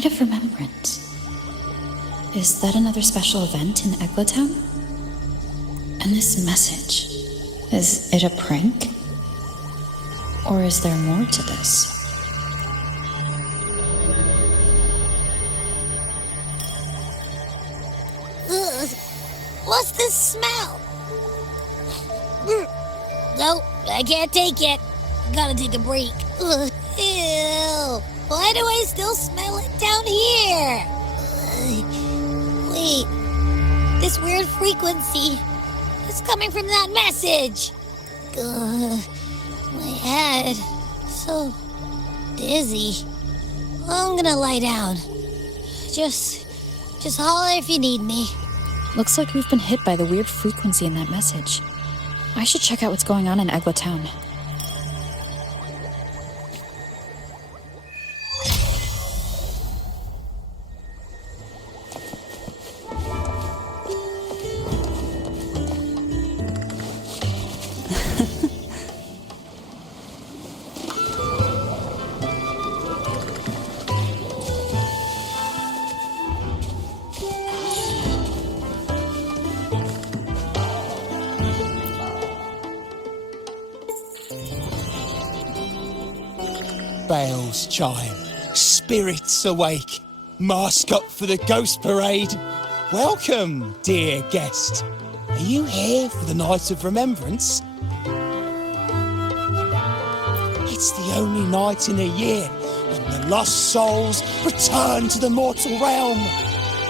Night of Remembrance. Is that another special event in Eglatown? And this message, is it a prank? Or is there more to this? Ugh, what's this smell? Nope, I can't take it. Gotta take a break. Ugh, ew. Why do I still smell it down here? Wait, this weird frequency is coming from that message. My head, so dizzy. I'm gonna lie down. Just holler if you need me. Looks like we've been hit by the weird frequency in that message. I should check out what's going on in Eglatown. Bells chime, spirits awake, mask up for the ghost parade. Welcome, dear guest. Are you here for the Night of Remembrance? It's the only night in a year when the lost souls return to the mortal realm.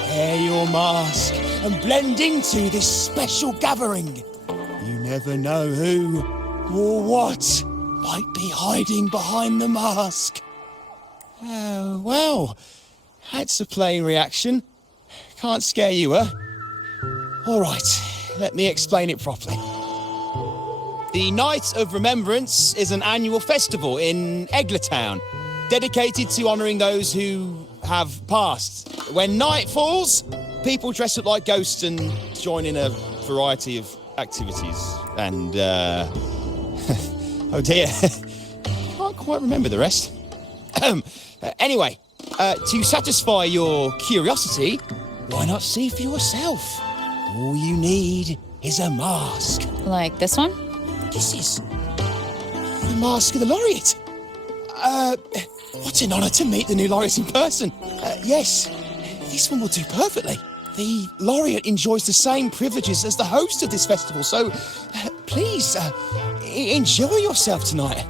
Wear your mask and blend into this special gathering. You never know who or what might be hiding behind the mask. Oh, well, that's a plain reaction. Can't scare you, huh? All right, let me explain it properly. The Night of Remembrance is an annual festival in Eglatown, dedicated to honouring those who have passed. When night falls, people dress up like ghosts and join in a variety of activities. And, oh dear, can't quite remember the rest. Anyway, to satisfy your curiosity, why not see for yourself? All you need is a mask. Like this one? This is the mask of the laureate. What an honour to meet the new laureate in person. Yes, this one will do perfectly. The laureate enjoys the same privileges as the host of this festival, so please enjoy yourself tonight.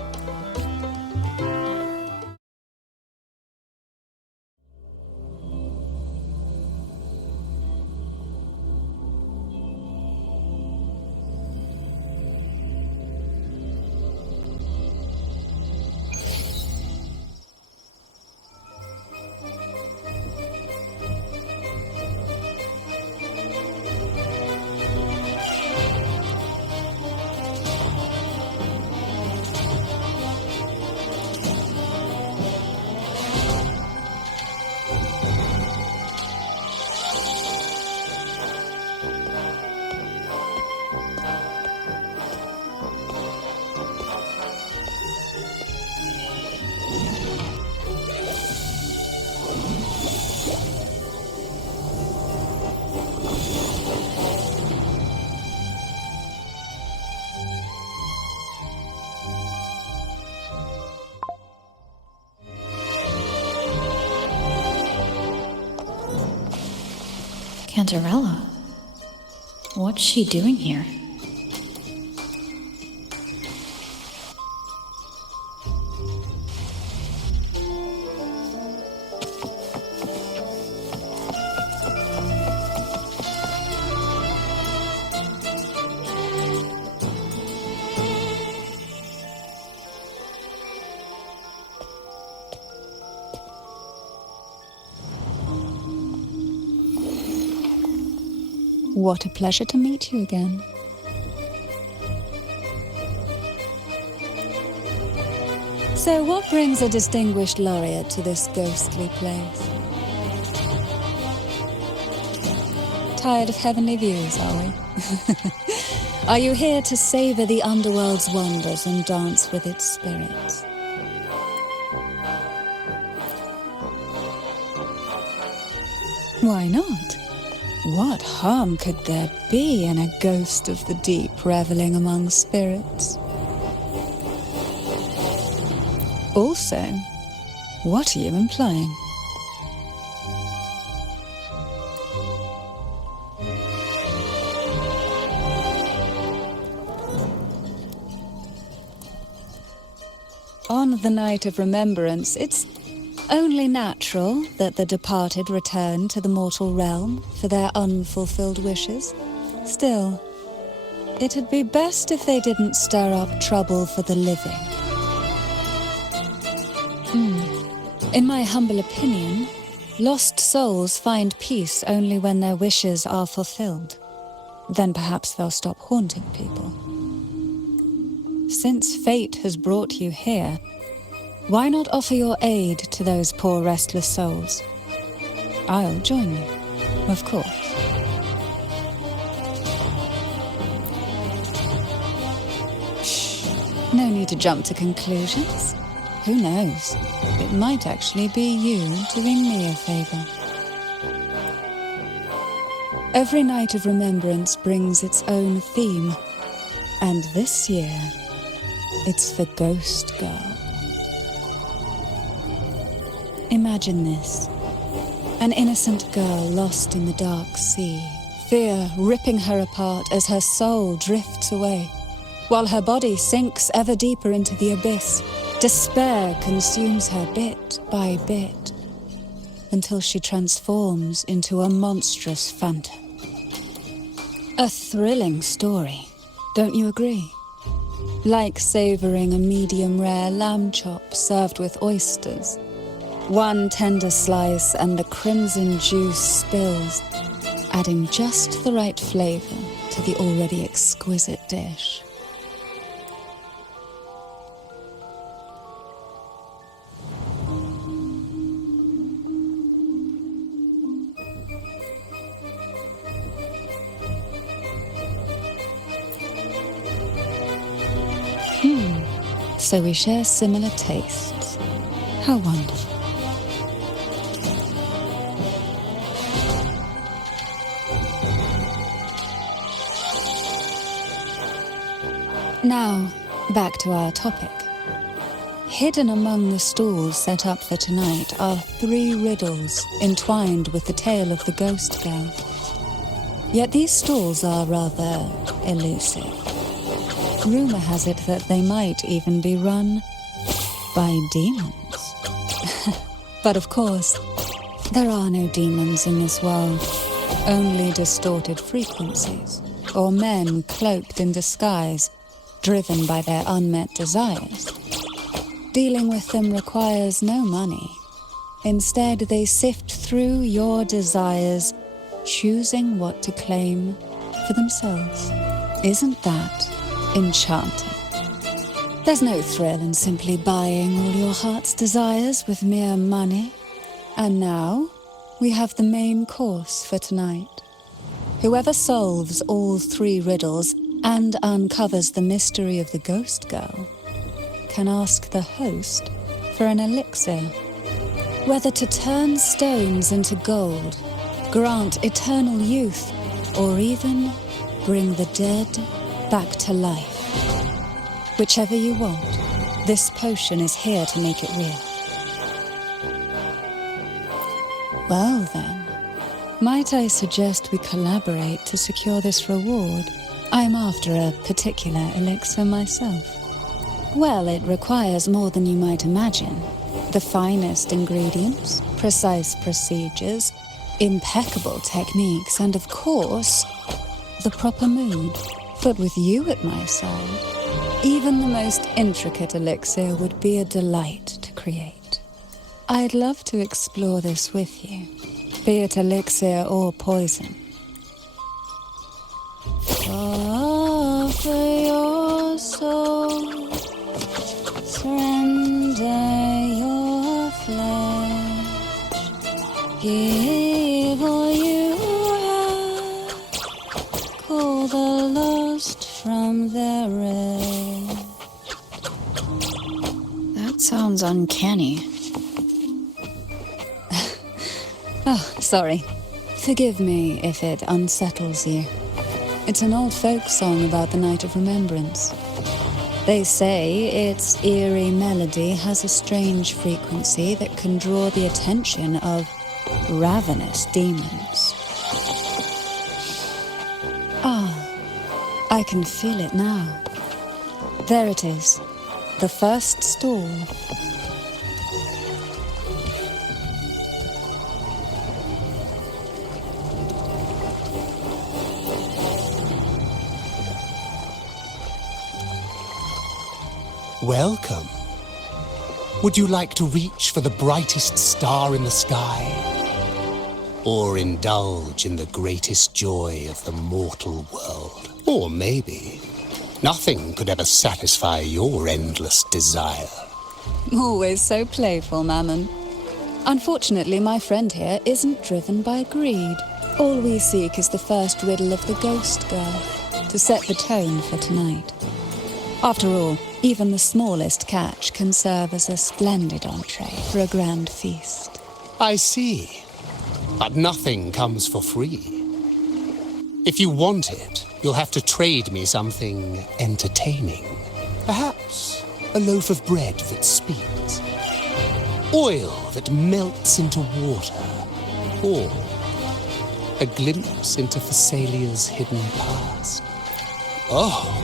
Cantarella? What's she doing here? What a pleasure to meet you again. So what brings a distinguished laureate to this ghostly place? Tired of heavenly views, are we? Are you here to savor the underworld's wonders and dance with its spirits? Why not? What harm could there be in a ghost of the deep reveling among spirits? Also, what are you implying? On the night of remembrance, it's only natural that the departed return to the mortal realm for their unfulfilled wishes. Still, it'd be best if they didn't stir up trouble for the living. In my humble opinion, lost souls find peace only when their wishes are fulfilled. Then perhaps they'll stop haunting people. Since fate has brought you here, why not offer your aid to those poor restless souls? I'll join you, of course. Shh, no need to jump to conclusions. Who knows? It might actually be you doing me a favor. Every night of remembrance brings its own theme, and this year, it's the Ghost Girl. Imagine this. An innocent girl lost in the dark sea, fear ripping her apart as her soul drifts away, while her body sinks ever deeper into the abyss. Despair consumes her bit by bit, until she transforms into a monstrous phantom. A thrilling story, don't you agree? Like savoring a medium-rare lamb chop served with oysters. One tender slice and the crimson juice spills, adding just the right flavor to the already exquisite dish. So we share similar tastes. How wonderful. Now, back to our topic. Hidden among the stalls set up for tonight are 3 riddles entwined with the tale of the Ghost Girl. Yet these stalls are rather elusive. Rumor has it that they might even be run by demons. But of course, there are no demons in this world, only distorted frequencies, or men cloaked in disguise, driven by their unmet desires. Dealing with them requires no money. Instead, they sift through your desires, choosing what to claim for themselves. Isn't that enchanting? There's no thrill in simply buying all your heart's desires with mere money. And now, we have the main course for tonight. Whoever solves all 3 riddles and uncovers the mystery of the Ghost Girl can ask the host for an elixir. Whether to turn stones into gold, grant eternal youth, or even bring the dead back to life. Whichever you want, this potion is here to make it real. Well then, might I suggest we collaborate to secure this reward? I'm after a particular elixir myself. Well, it requires more than you might imagine. The finest ingredients, precise procedures, impeccable techniques, and of course, the proper mood. But with you at my side, even the most intricate elixir would be a delight to create. I'd love to explore this with you, be it elixir or poison. Offer your soul, surrender your flesh, give all you have, call the lost from their rest. That sounds uncanny. Oh, sorry. Forgive me if it unsettles you. It's an old folk song about the Night of Remembrance. They say its eerie melody has a strange frequency that can draw the attention of ravenous demons. Ah, I can feel it now. There it is, the first stall. Welcome. Would you like to reach for the brightest star in the sky? Or indulge in the greatest joy of the mortal world? Or maybe nothing could ever satisfy your endless desire. Always so playful, Mammon. Unfortunately, my friend here isn't driven by greed. All we seek is the first riddle of the ghost girl, to set the tone for tonight. After all, even the smallest catch can serve as a splendid entree for a grand feast. I see. But nothing comes for free. If you want it, you'll have to trade me something entertaining. Perhaps a loaf of bread that speaks. Oil that melts into water. Or a glimpse into Thessalia's hidden past. Oh,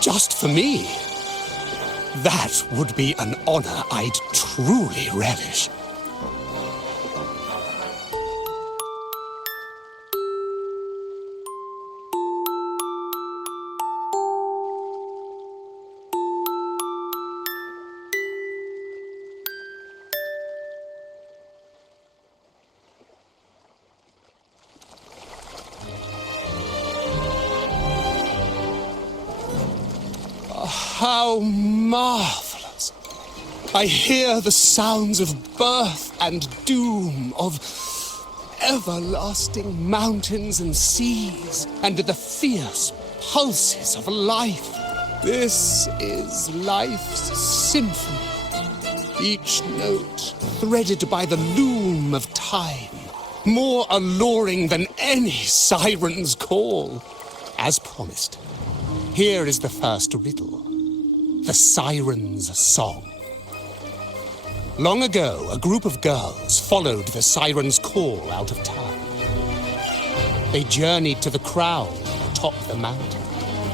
just for me. That would be an honor I'd truly relish. How marvelous! I hear the sounds of birth and doom, of everlasting mountains and seas, and the fierce pulses of life. This is life's symphony, each note threaded by the loom of time, more alluring than any siren's call. As promised, here is the first riddle. The Siren's Song. Long ago, a group of girls followed the siren's call out of town. They journeyed to the crown atop the mountain,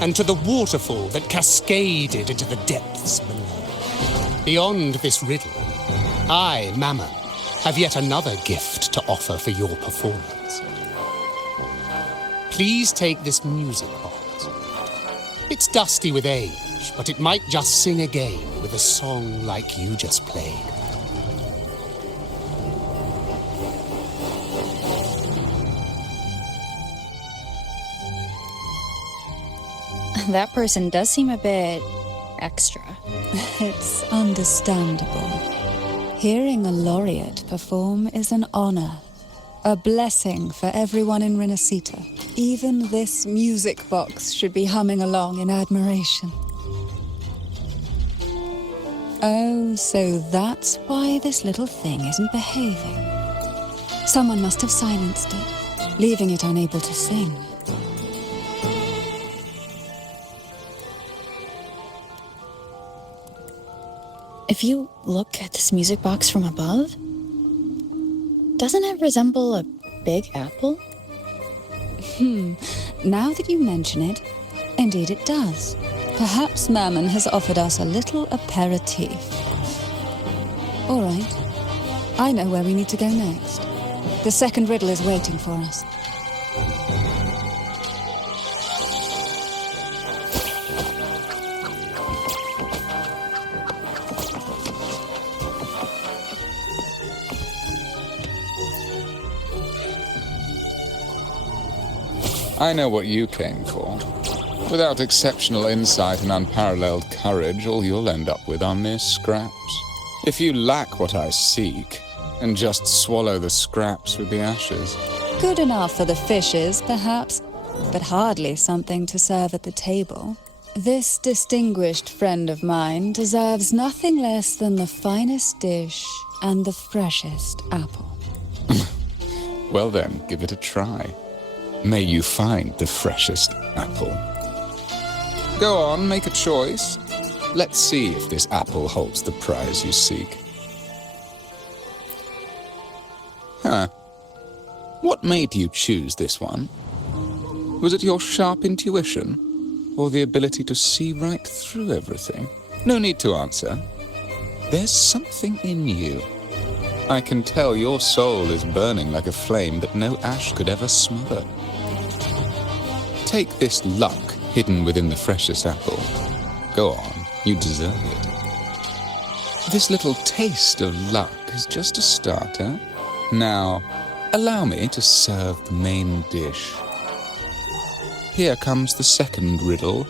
and to the waterfall that cascaded into the depths below. Beyond this riddle, I, Mammon, have yet another gift to offer for your performance. Please take this music box. It's dusty with age, but it might just sing again with a song like you just played. That person does seem a bit extra. It's understandable. Hearing a laureate perform is an honor, a blessing for everyone in Renacita. Even this music box should be humming along in admiration. Oh, so that's why this little thing isn't behaving. Someone must have silenced it, leaving it unable to sing. If you look at this music box from above, doesn't it resemble a big apple? Now that you mention it, indeed it does. Perhaps Mammon has offered us a little aperitif. All right, I know where we need to go next. The second riddle is waiting for us. I know what you came for. Without exceptional insight and unparalleled courage, all you'll end up with are mere scraps. If you lack what I seek, and just swallow the scraps with the ashes. Good enough for the fishes, perhaps, but hardly something to serve at the table. This distinguished friend of mine deserves nothing less than the finest dish and the freshest apple. Well then, give it a try. May you find the freshest apple. Go on, make a choice. Let's see if this apple holds the prize you seek. Huh. What made you choose this one? Was it your sharp intuition? Or the ability to see right through everything? No need to answer. There's something in you. I can tell your soul is burning like a flame that no ash could ever smother. Take this luck hidden within the freshest apple. Go on, you deserve it. This little taste of luck is just a starter. Now, allow me to serve the main dish. Here comes the second riddle.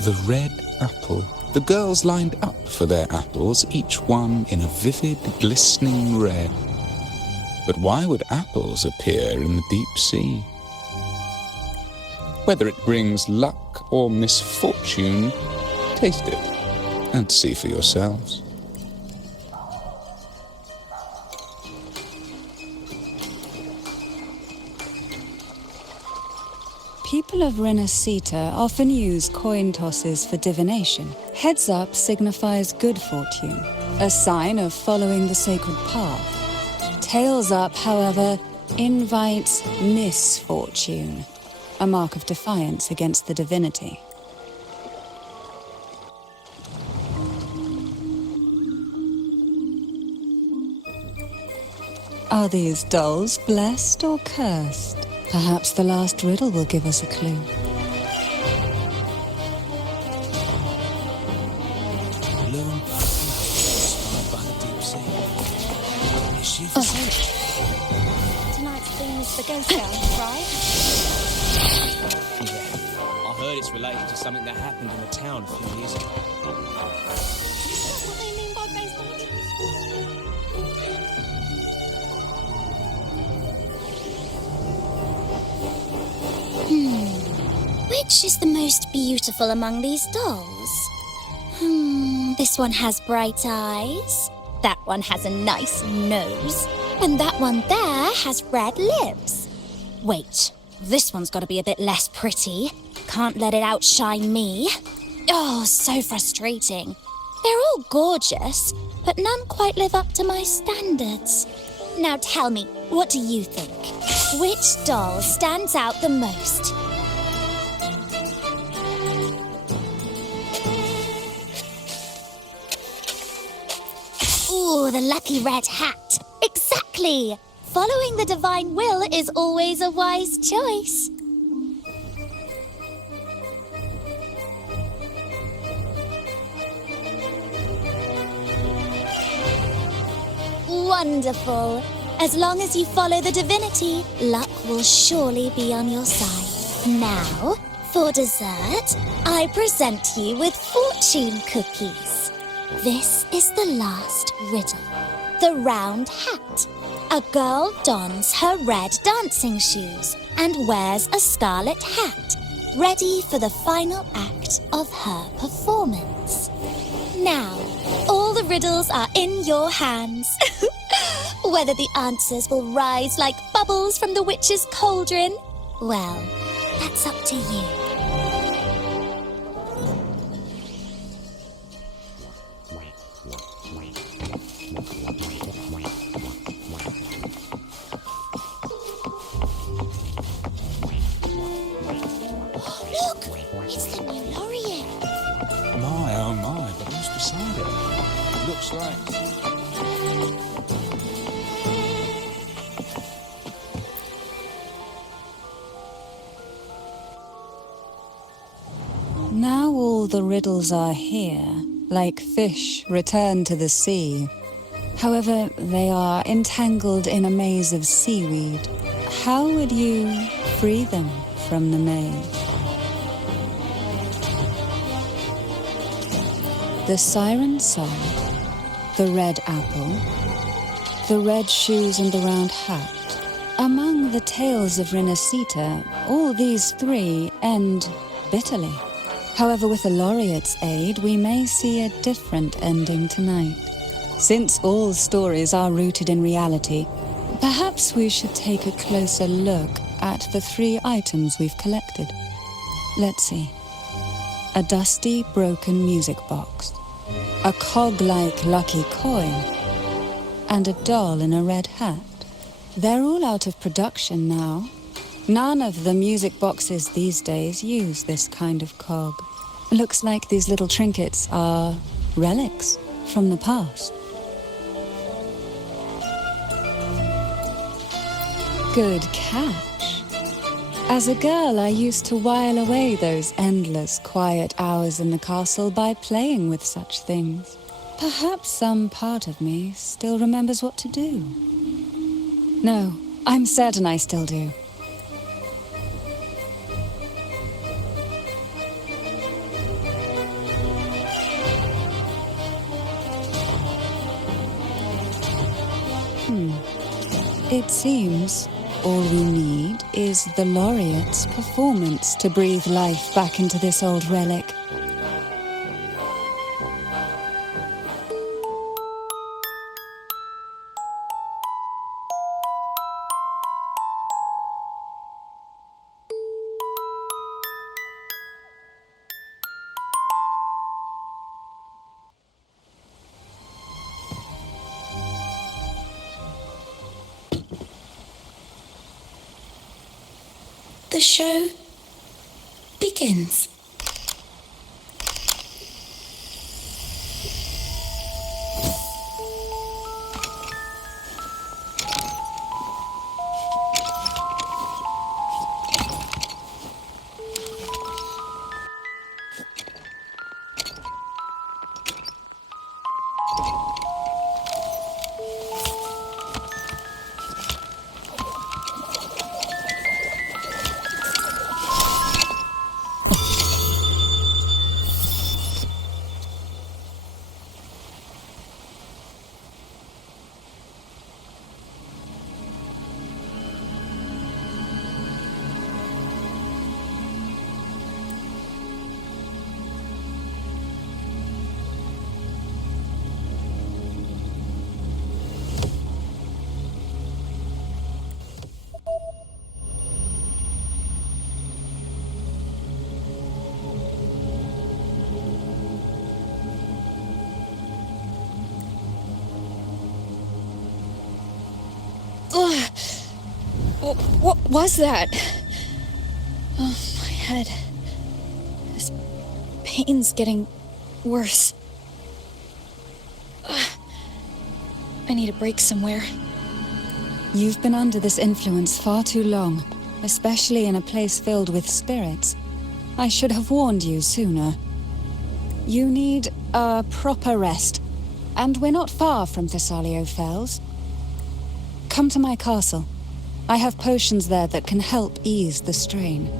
The red apple. The girls lined up for their apples, each one in a vivid, glistening red. But why would apples appear in the deep sea? Whether it brings luck or misfortune, taste it and see for yourselves. People of Renacita often use coin tosses for divination. Heads up signifies good fortune, a sign of following the sacred path. Tails up, however, invites misfortune, a mark of defiance against the divinity. Are these dolls blessed or cursed? Perhaps the last riddle will give us a clue. Balloon inspired by the deep sea. Is she the same? Tonight's theme is the ghost girl, right? Yeah, I heard it's related to something that happened in the town a few years ago. What do they mean by baseball teams? Which is the most beautiful among these dolls? This one has bright eyes. That one has a nice nose. And that one there has red lips. Wait, this one's got to be a bit less pretty. Can't let it outshine me. Oh, so frustrating. They're all gorgeous, but none quite live up to my standards. Now tell me, what do you think? Which doll stands out the most? Ooh, the lucky red hat. Exactly! Following the divine will is always a wise choice. Wonderful. As long as you follow the divinity, luck will surely be on your side. Now, for dessert, I present you with fortune cookies. This is the last riddle. The round hat. A girl dons her red dancing shoes and wears a scarlet hat, ready for the final act of her performance. Now, all the riddles are in your hands. Whether the answers will rise like bubbles from the witch's cauldron, well, that's up to you. Look, it's the new laureate. My, oh my, but who's beside it? Looks like... Now all the riddles are here, like fish returned to the sea. However, they are entangled in a maze of seaweed. How would you free them from the maze? The siren song, the red apple, the red shoes and the round hat. Among the tales of Renacita, all these three end bitterly. However, with the laureate's aid, we may see a different ending tonight. Since all stories are rooted in reality, Perhaps we should take a closer look at the 3 items we've collected. Let's see. A dusty, broken music box, a cog-like lucky coin, and a doll in a red hat. They're all out of production now. None of the music boxes these days use this kind of cog. Looks like these little trinkets are relics from the past. Good catch. As a girl, I used to while away those endless, quiet hours in the castle by playing with such things. Perhaps some part of me still remembers what to do. No, I'm certain I still do. It seems all we need is the laureate's performance to breathe life back into this old relic. The show begins. What was that? Oh, my head. This pain's getting worse. I need a break somewhere. You've been under this influence far too long, especially in a place filled with spirits. I should have warned you sooner. You need a proper rest, and we're not far from Thessalio Fells. Come to my castle. I have potions there that can help ease the strain.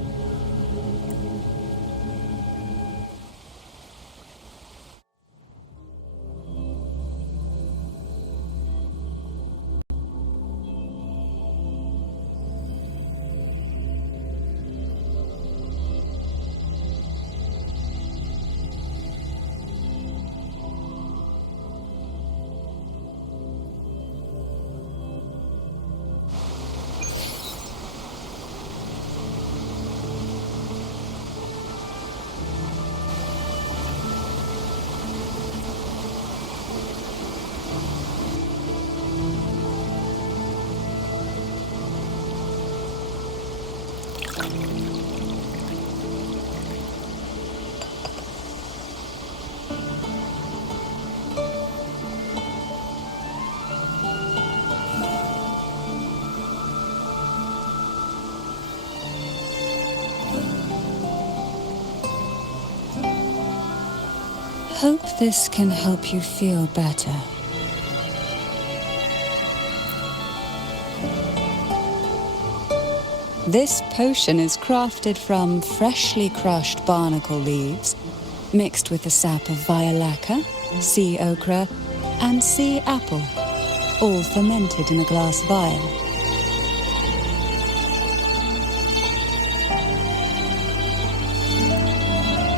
Hope this can help you feel better. This potion is crafted from freshly crushed barnacle leaves, mixed with the sap of violaca, sea ochre, and sea apple, all fermented in a glass vial.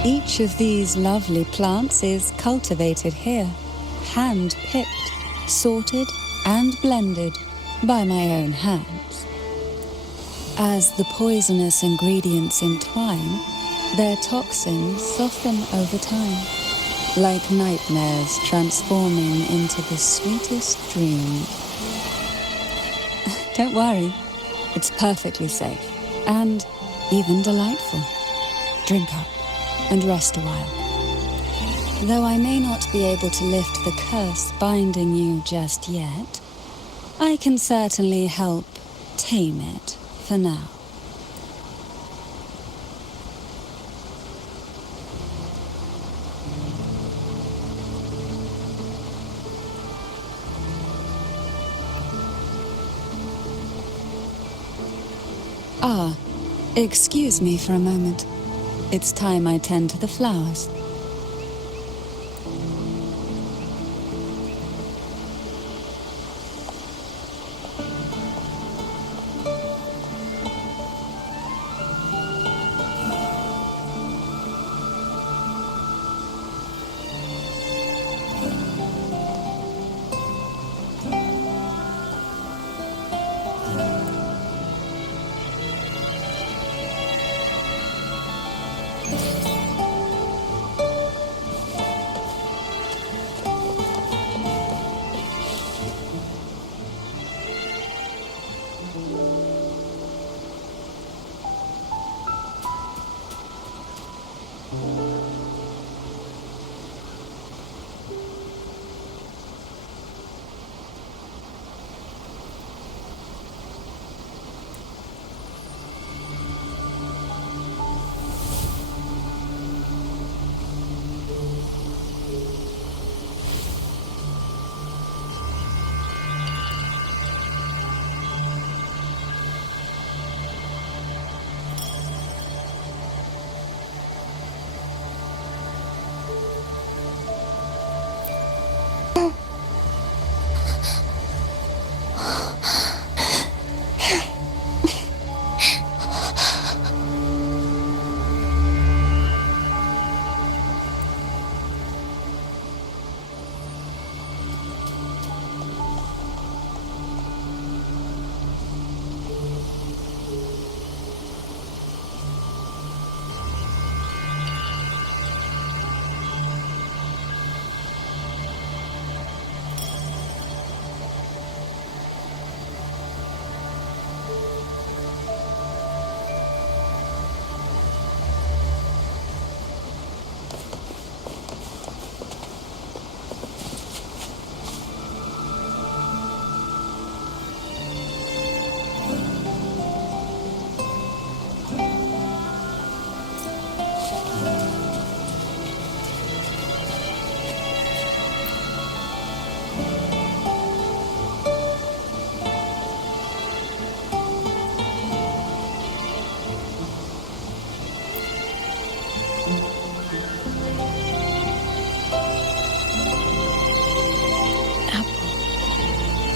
Each of these lovely plants is cultivated here, hand-picked, sorted and blended, by my own hands. As the poisonous ingredients entwine, their toxins soften over time, like nightmares transforming into the sweetest dreams. Don't worry, it's perfectly safe and even delightful. Drink up and rest a while. Though I may not be able to lift the curse binding you just yet, I can certainly help tame it for now. Ah, excuse me for a moment. It's time I tend to the flowers.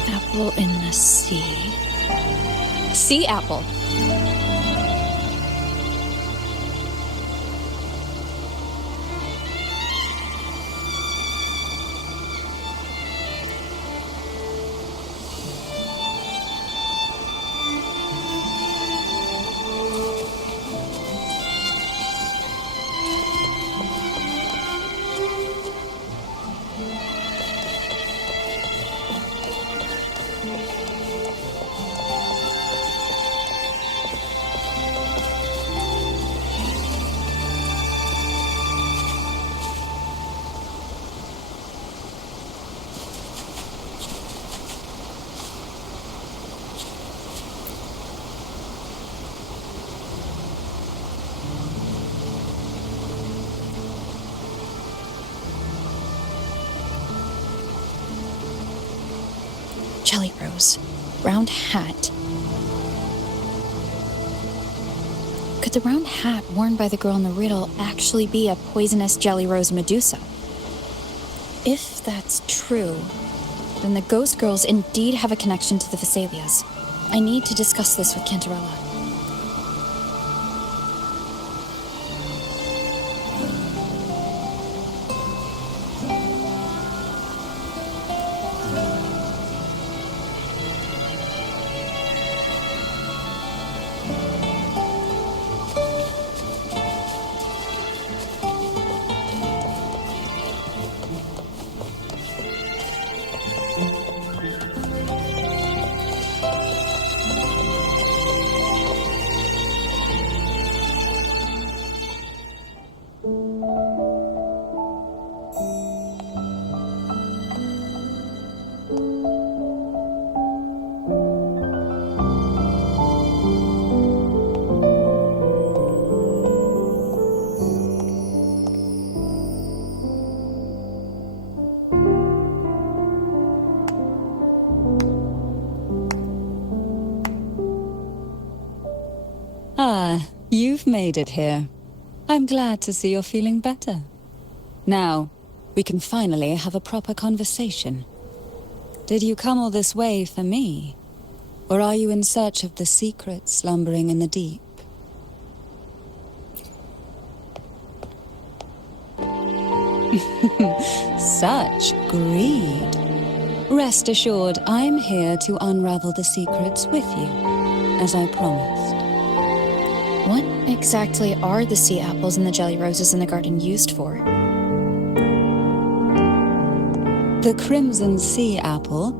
Apple in the sea. Sea apple. Jelly Rose. Round hat. Could the round hat worn by the girl in the riddle actually be a poisonous Jelly Rose Medusa? If that's true, then the ghost girls indeed have a connection to the Vesalias. I need to discuss this with Cantarella. you've made it here. I'm glad to see you're feeling better. Now, we can finally have a proper conversation. Did you come all this way for me? Or are you in search of the secret slumbering in the deep? Such greed. Rest assured, I'm here to unravel the secrets with you, as I promised. What exactly are the sea apples and the jelly roses in the garden used for? The crimson sea apple,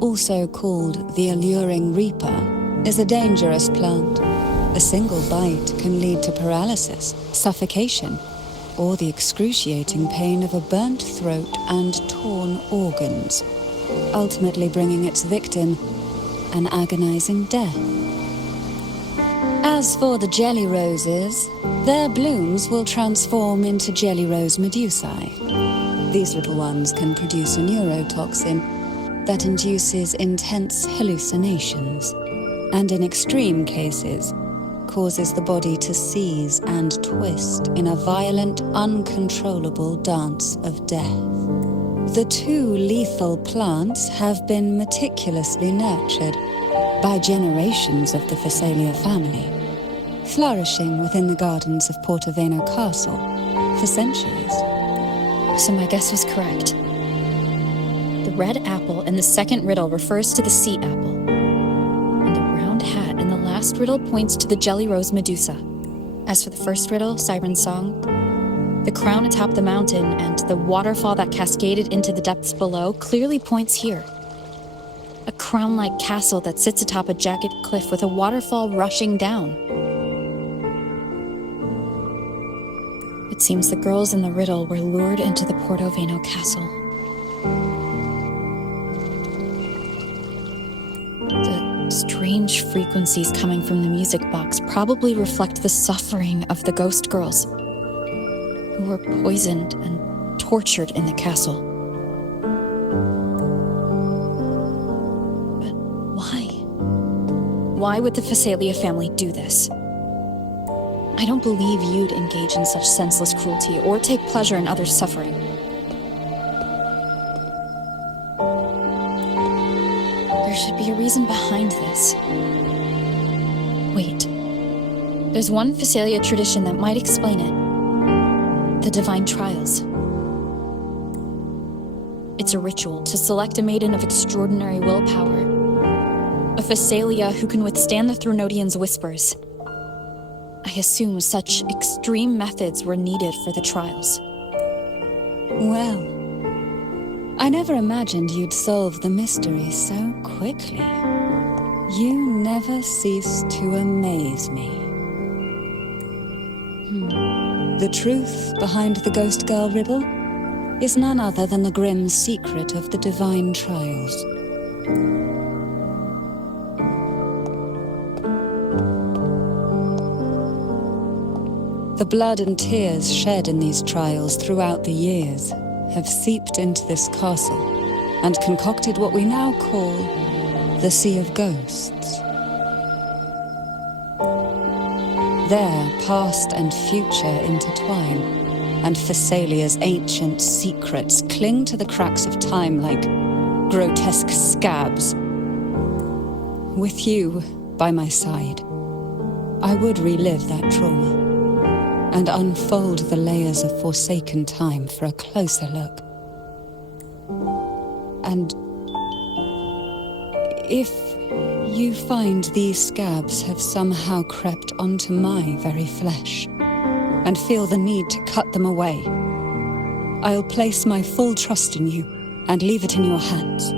also called the alluring reaper, is a dangerous plant. A single bite can lead to paralysis, suffocation, or the excruciating pain of a burnt throat and torn organs, ultimately bringing its victim an agonizing death. As for the jelly roses, their blooms will transform into jelly rose medusae. These little ones can produce a neurotoxin that induces intense hallucinations, and in extreme cases, causes the body to seize and twist in a violent, uncontrollable dance of death. The two lethal plants have been meticulously nurtured by generations of the Phasalia family, flourishing within the gardens of Portoveno Castle for centuries. So my guess was correct. The red apple in the second riddle refers to the sea apple, and the round hat in the last riddle points to the jelly rose medusa. As for the first riddle, Siren's Song, the crown atop the mountain and the waterfall that cascaded into the depths below clearly points here. A crown-like castle that sits atop a jagged cliff with a waterfall rushing down. It seems the girls in the riddle were lured into the Portoveno castle. The strange frequencies coming from the music box probably reflect the suffering of the ghost girls, who were poisoned and tortured in the castle. But why? Why would the Phasalia family do this? I don't believe you'd engage in such senseless cruelty or take pleasure in others' suffering. There should be a reason behind this. Wait. There's one Phasalia tradition that might explain it. The Divine Trials. It's a ritual to select a maiden of extraordinary willpower. A Phasalia who can withstand the Thronodians' whispers. I assume such extreme methods were needed for the trials. Well, I never imagined you'd solve the mystery so quickly. You never cease to amaze me. The truth behind the Ghost Girl riddle is none other than the grim secret of the Divine Trials. The blood and tears shed in these trials throughout the years have seeped into this castle and concocted what we now call the Sea of Ghosts. There, past and future intertwine, and Phasalia's ancient secrets cling to the cracks of time like grotesque scabs. With you by my side, I would relive that trauma and unfold the layers of forsaken time for a closer look. And if you find these scabs have somehow crept onto my very flesh and feel the need to cut them away, I'll place my full trust in you and leave it in your hands.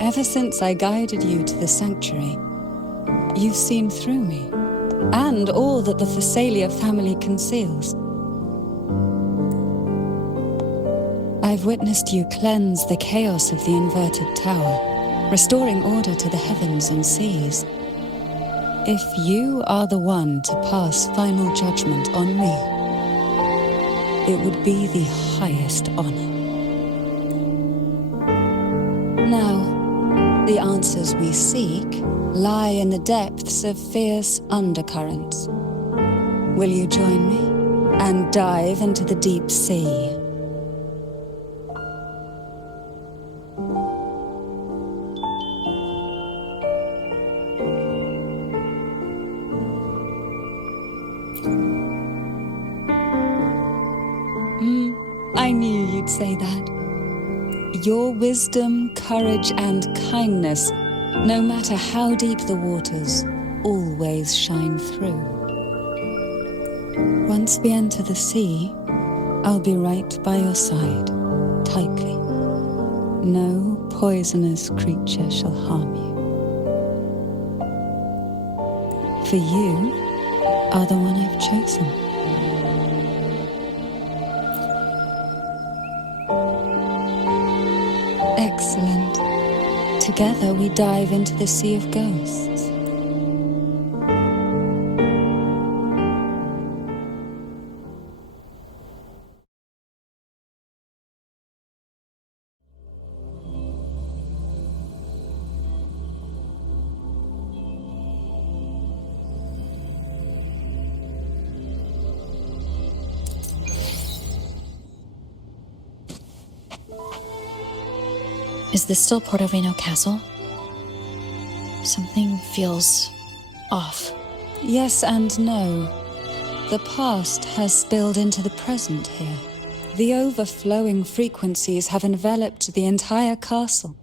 Ever since I guided you to the sanctuary, you've seen through me, and all that the Phasalia family conceals. I've witnessed you cleanse the chaos of the inverted tower, restoring order to the heavens and seas. If you are the one to pass final judgment on me, it would be the highest honor. Now, The answers we seek lie in the depths of fierce undercurrents. Will you join me and dive into the deep sea? I knew you'd say that. Your wisdom, courage, and kindness, no matter how deep the waters, always shine through. Once we enter the sea, I'll be right by your side, tightly. No poisonous creature shall harm you. For you are the one I've chosen. Excellent. Together we dive into the Sea of Ghosts. Is this still Portovino Castle? Something feels off. Yes and no. The past has spilled into the present here. The overflowing frequencies have enveloped the entire castle,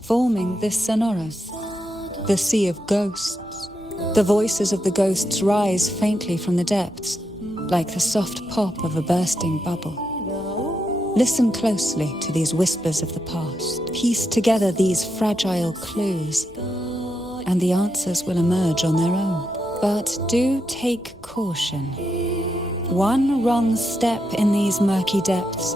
forming this sonora, the Sea of Ghosts. The voices of the ghosts rise faintly from the depths, like the soft pop of a bursting bubble. Listen closely to these whispers of the past. Piece together these fragile clues, and the answers will emerge on their own. But do take caution. One wrong step in these murky depths,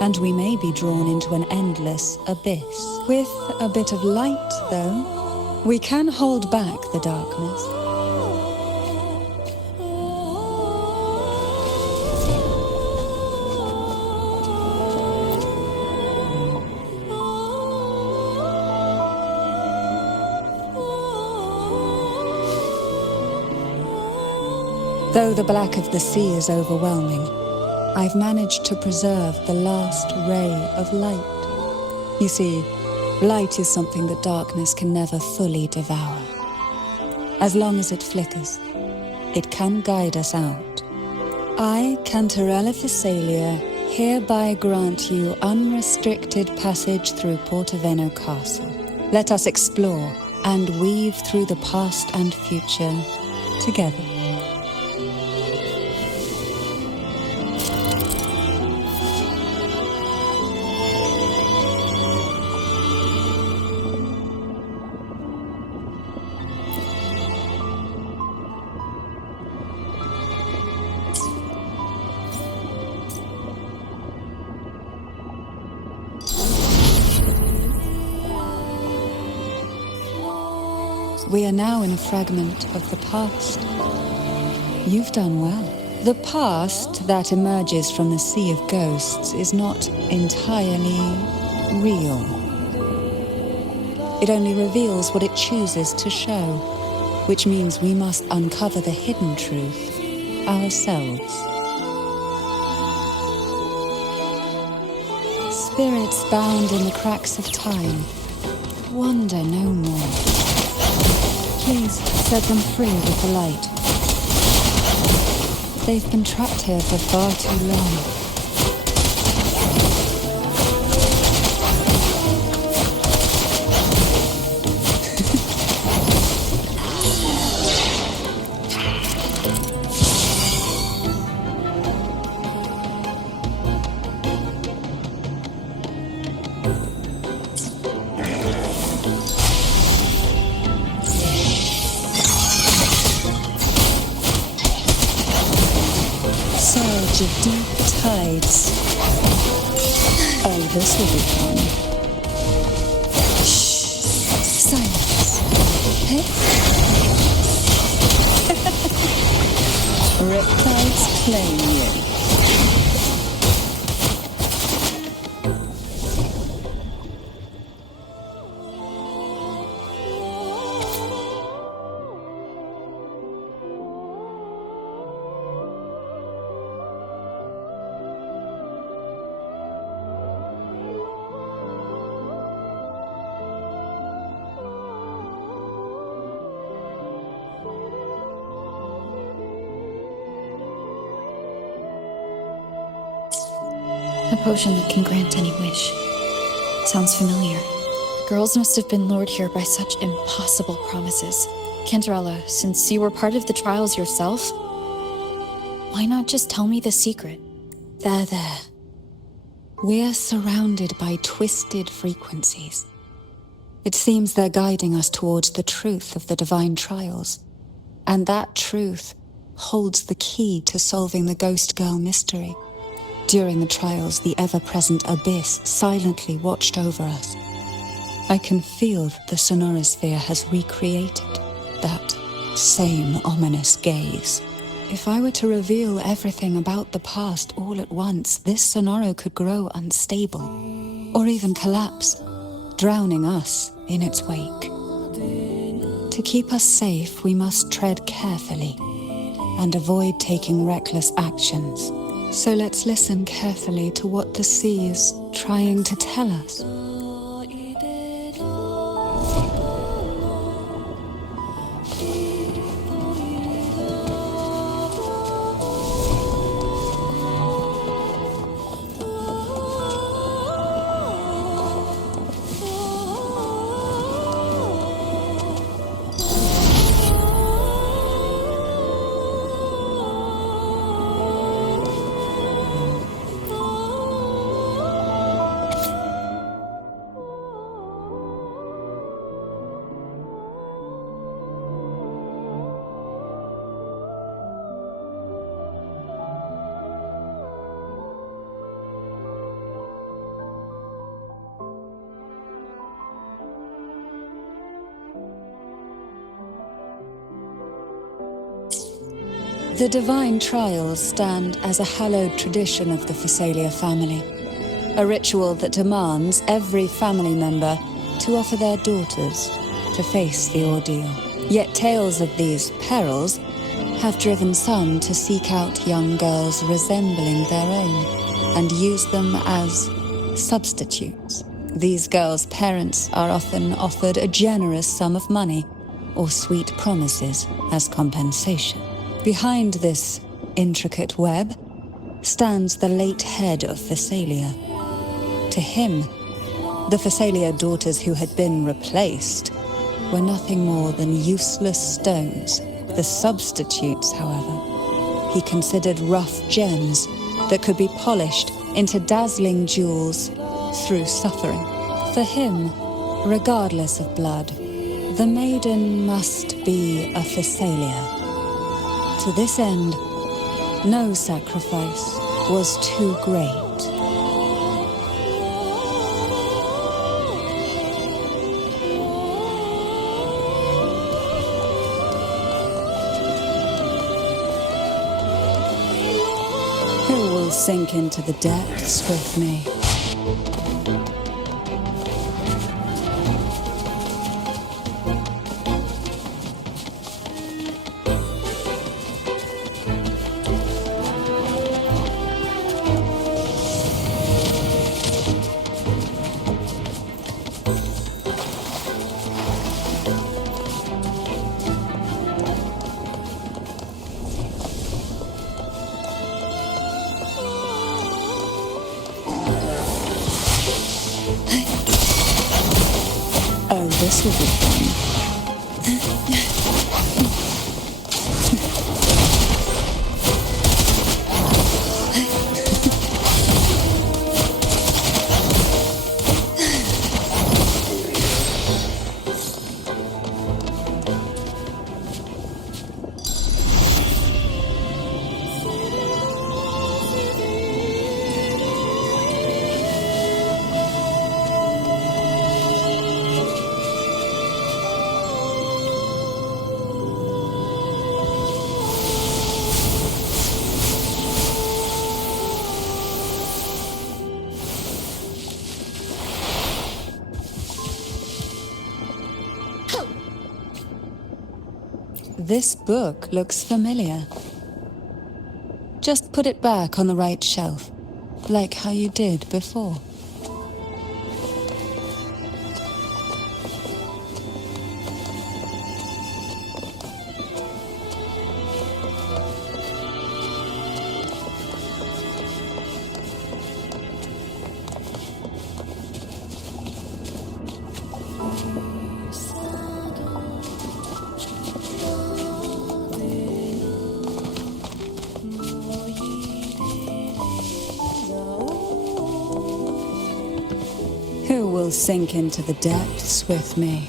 and we may be drawn into an endless abyss. With a bit of light, though, we can hold back the darkness. Though the black of the sea is overwhelming, I've managed to preserve the last ray of light. You see, light is something that darkness can never fully devour. As long as it flickers, it can guide us out. I, Cantarella Thessalia, hereby grant you unrestricted passage through Portovino Castle. Let us explore and weave through the past and future together. We are now in a fragment of the past. You've done well. The past that emerges from the Sea of Ghosts is not entirely real. It only reveals what it chooses to show, which means we must uncover the hidden truth ourselves. Spirits bound in the cracks of time, wander no more. Please set them free with the light. They've been trapped here for far too long. Surge of deep tides. Oh, this will be fun. Shh. Silence. Hey? Riptides claim you. A potion that can grant any wish. Sounds familiar. The girls must have been lured here by such impossible promises. Cantarella, since you were part of the trials yourself, why not just tell me the secret? There. We're surrounded by twisted frequencies. It seems they're guiding us towards the truth of the divine trials. And that truth holds the key to solving the Ghost Girl mystery. During the trials, the ever-present abyss silently watched over us. I can feel that the sonorosphere has recreated that same ominous gaze. If I were to reveal everything about the past all at once, this sonoro could grow unstable, or even collapse, drowning us in its wake. To keep us safe, we must tread carefully and avoid taking reckless actions. So let's listen carefully to what the sea is trying to tell us. The divine trials stand as a hallowed tradition of the Phasalia family, a ritual that demands every family member to offer their daughters to face the ordeal. Yet tales of these perils have driven some to seek out young girls resembling their own and use them as substitutes. These girls' parents are often offered a generous sum of money or sweet promises as compensation. Behind this intricate web stands the late head of Phasalia. To him, the Phasalia daughters who had been replaced were nothing more than useless stones. The substitutes, however, he considered rough gems that could be polished into dazzling jewels through suffering. For him, regardless of blood, the maiden must be a Phasalia. To this end, no sacrifice was too great. Who will sink into the depths with me? Oh, this will be fun. This book looks familiar. Just put it back on the right shelf, like how you did before. will sink into the depths with me.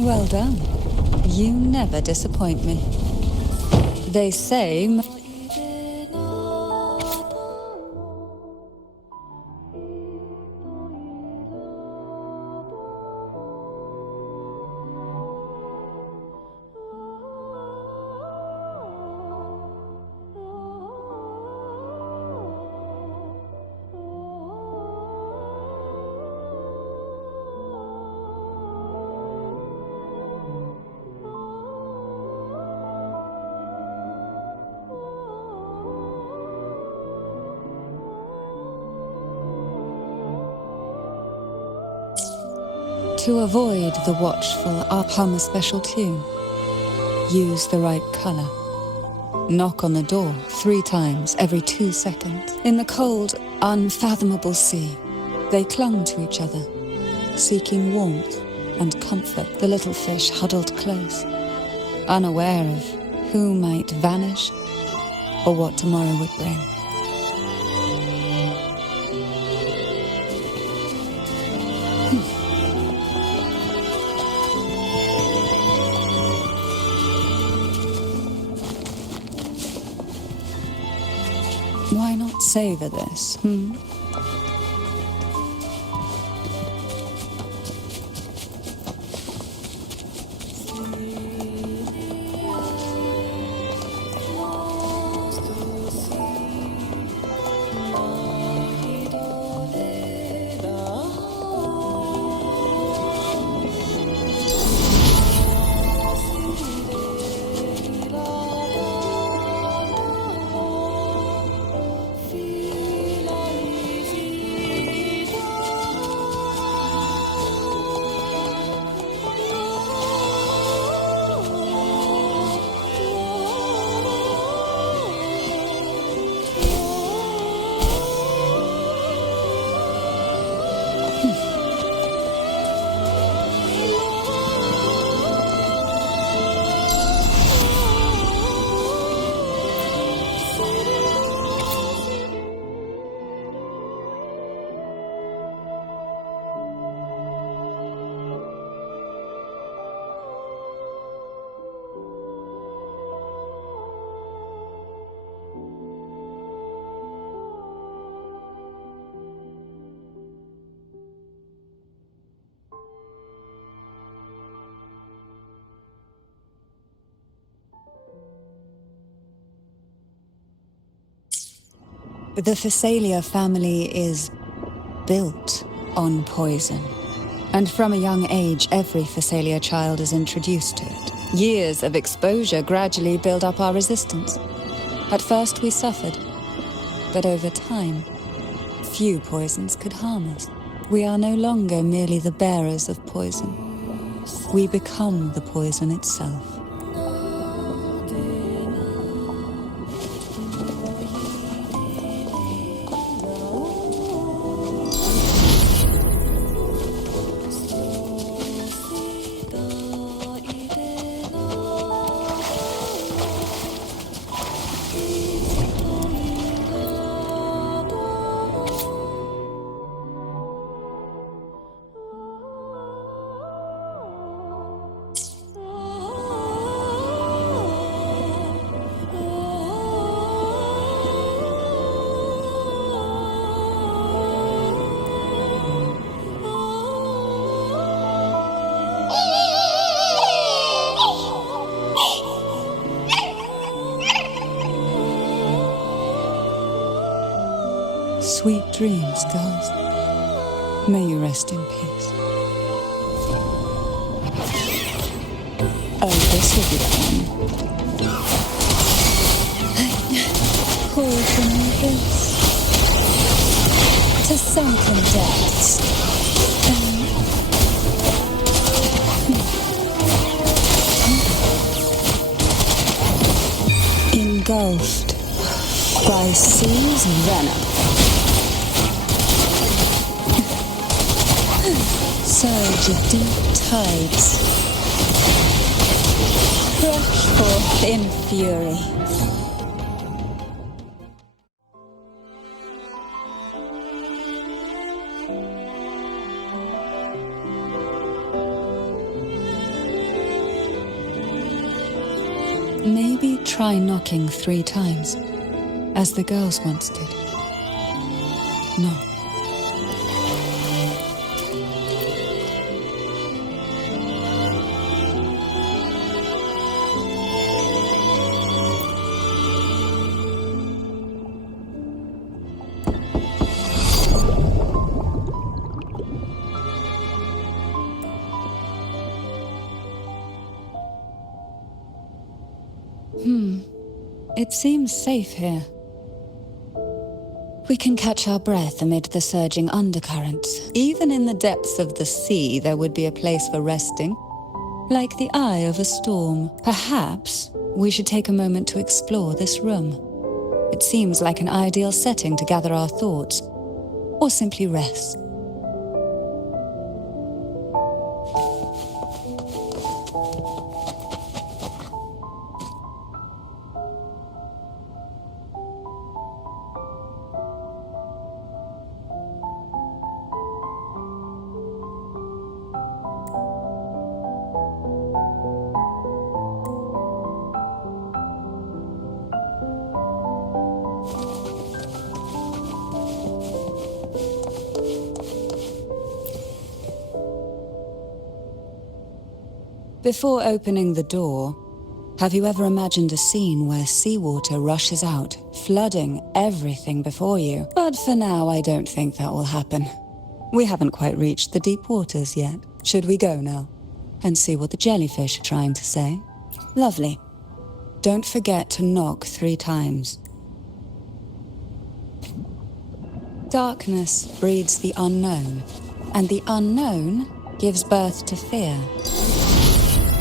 Well done. You never disappoint me. They say... To avoid the watchful, hum a special tune. Use the right color. Knock on the door 3 times every 2 seconds. In the cold, unfathomable sea, they clung to each other, seeking warmth and comfort. The little fish huddled close, unaware of who might vanish or what tomorrow would bring. Why not savor this, The Phasalia family is built on poison. And from a young age, every Phasalia child is introduced to it. Years of exposure gradually build up our resistance. At first we suffered, but over time, few poisons could harm us. We are no longer merely the bearers of poison. We become the poison itself. Sweet dreams, girls. May you rest in peace. Oh, this will be fun. Pull from the abyss to sunken depths. engulfed by sea's venom. Surge of deep tides. Rush forth in fury. Maybe try knocking 3 times, as the girls once did. No. It seems safe here. We can catch our breath amid the surging undercurrents. Even in the depths of the sea, there would be a place for resting, like the eye of a storm. Perhaps we should take a moment to explore this room. It seems like an ideal setting to gather our thoughts, or simply rest. Before opening the door, have you ever imagined a scene where seawater rushes out, flooding everything before you? But for now, I don't think that will happen. We haven't quite reached the deep waters yet. Should we go now and see what the jellyfish are trying to say? Lovely. Don't forget to knock 3 times. Darkness breeds the unknown, and the unknown gives birth to fear.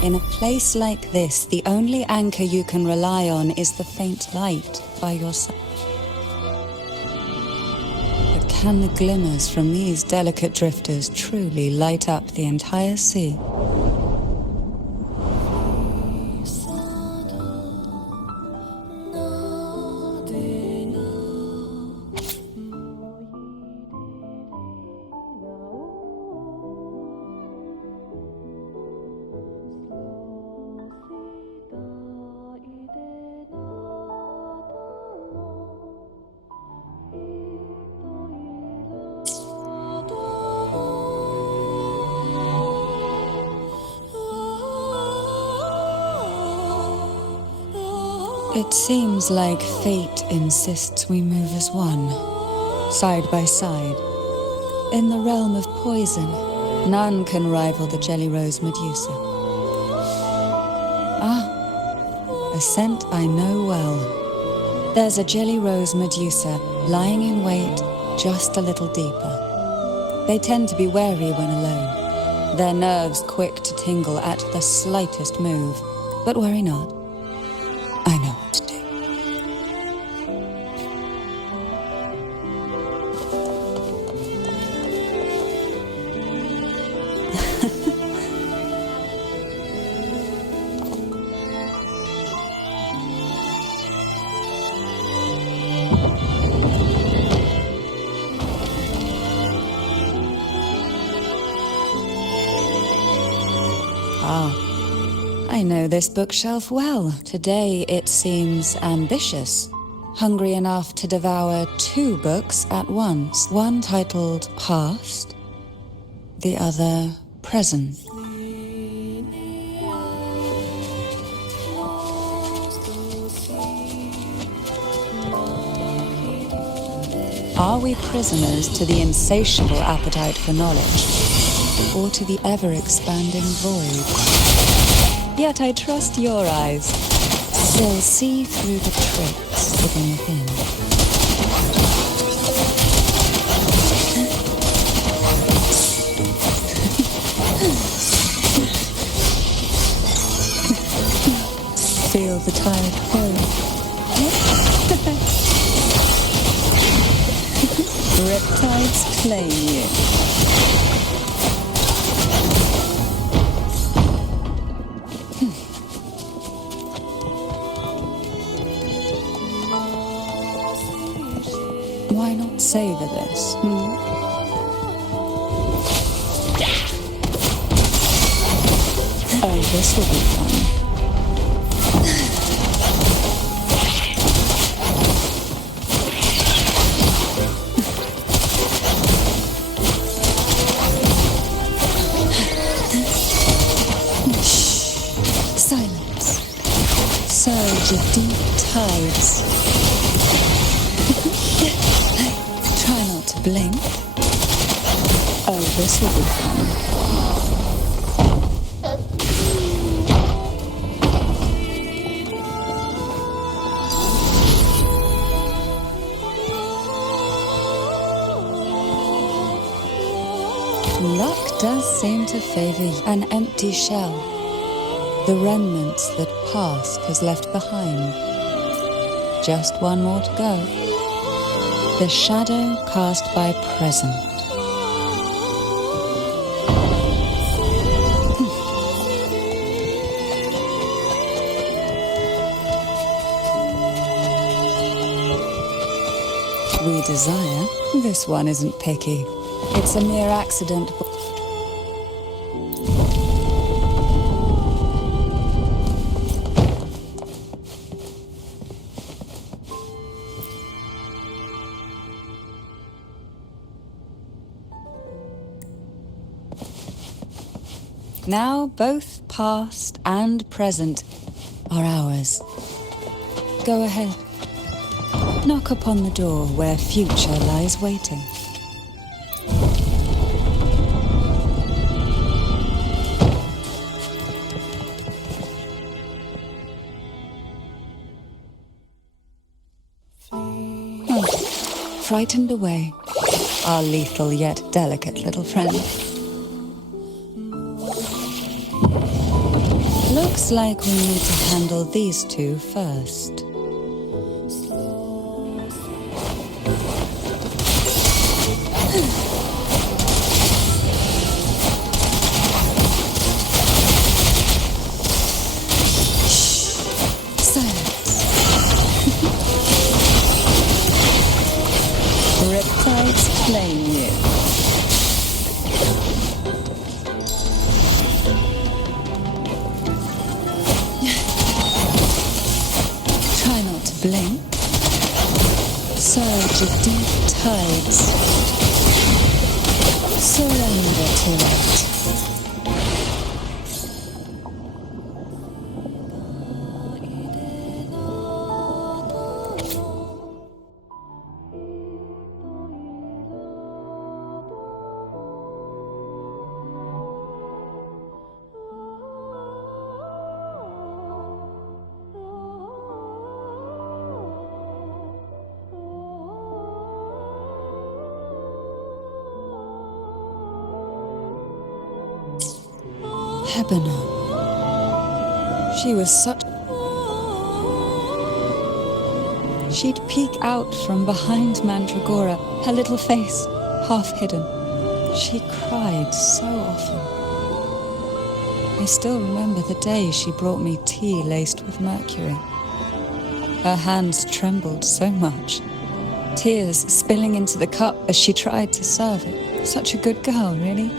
In a place like this, the only anchor you can rely on is the faint light by your side. But can the glimmers from these delicate drifters truly light up the entire sea? It seems like fate insists we move as one, side by side. In the realm of poison, none can rival the Jelly Rose Medusa. Ah, a scent I know well. There's a Jelly Rose Medusa lying in wait just a little deeper. They tend to be wary when alone, their nerves quick to tingle at the slightest move. But worry not. I know what to do. I know this bookshelf well. Today it seems ambitious, hungry enough to devour 2 books at once. One titled Past, the other Present. Are we prisoners to the insatiable appetite for knowledge, or to the ever-expanding void? Yet I trust your eyes. They'll see through the tricks hidden within. Feel the tide pull. Riptides claim you. Why not savor this? Oh, this will be fun. Silence. Surge of deep tides. Try not to blink. Oh, this will be fun. Luck does seem to favor you. An empty shell. The remnants that past has left behind. Just one more to go. The shadow cast by present. We desire. This one isn't picky. It's a mere accident. Now both past and present are ours. Go ahead. Knock upon the door where future lies waiting. Frightened away, our lethal yet delicate little friend. Looks like we need to handle these two first. Riptides claim you. Try not to blink. Surge of deep tides. Surrender to it. Lebanon. She was such... She'd peek out from behind Mandragora, her little face half hidden. She cried so often. I still remember the day she brought me tea laced with mercury. Her hands trembled so much, tears spilling into the cup as she tried to serve it. Such a good girl, really.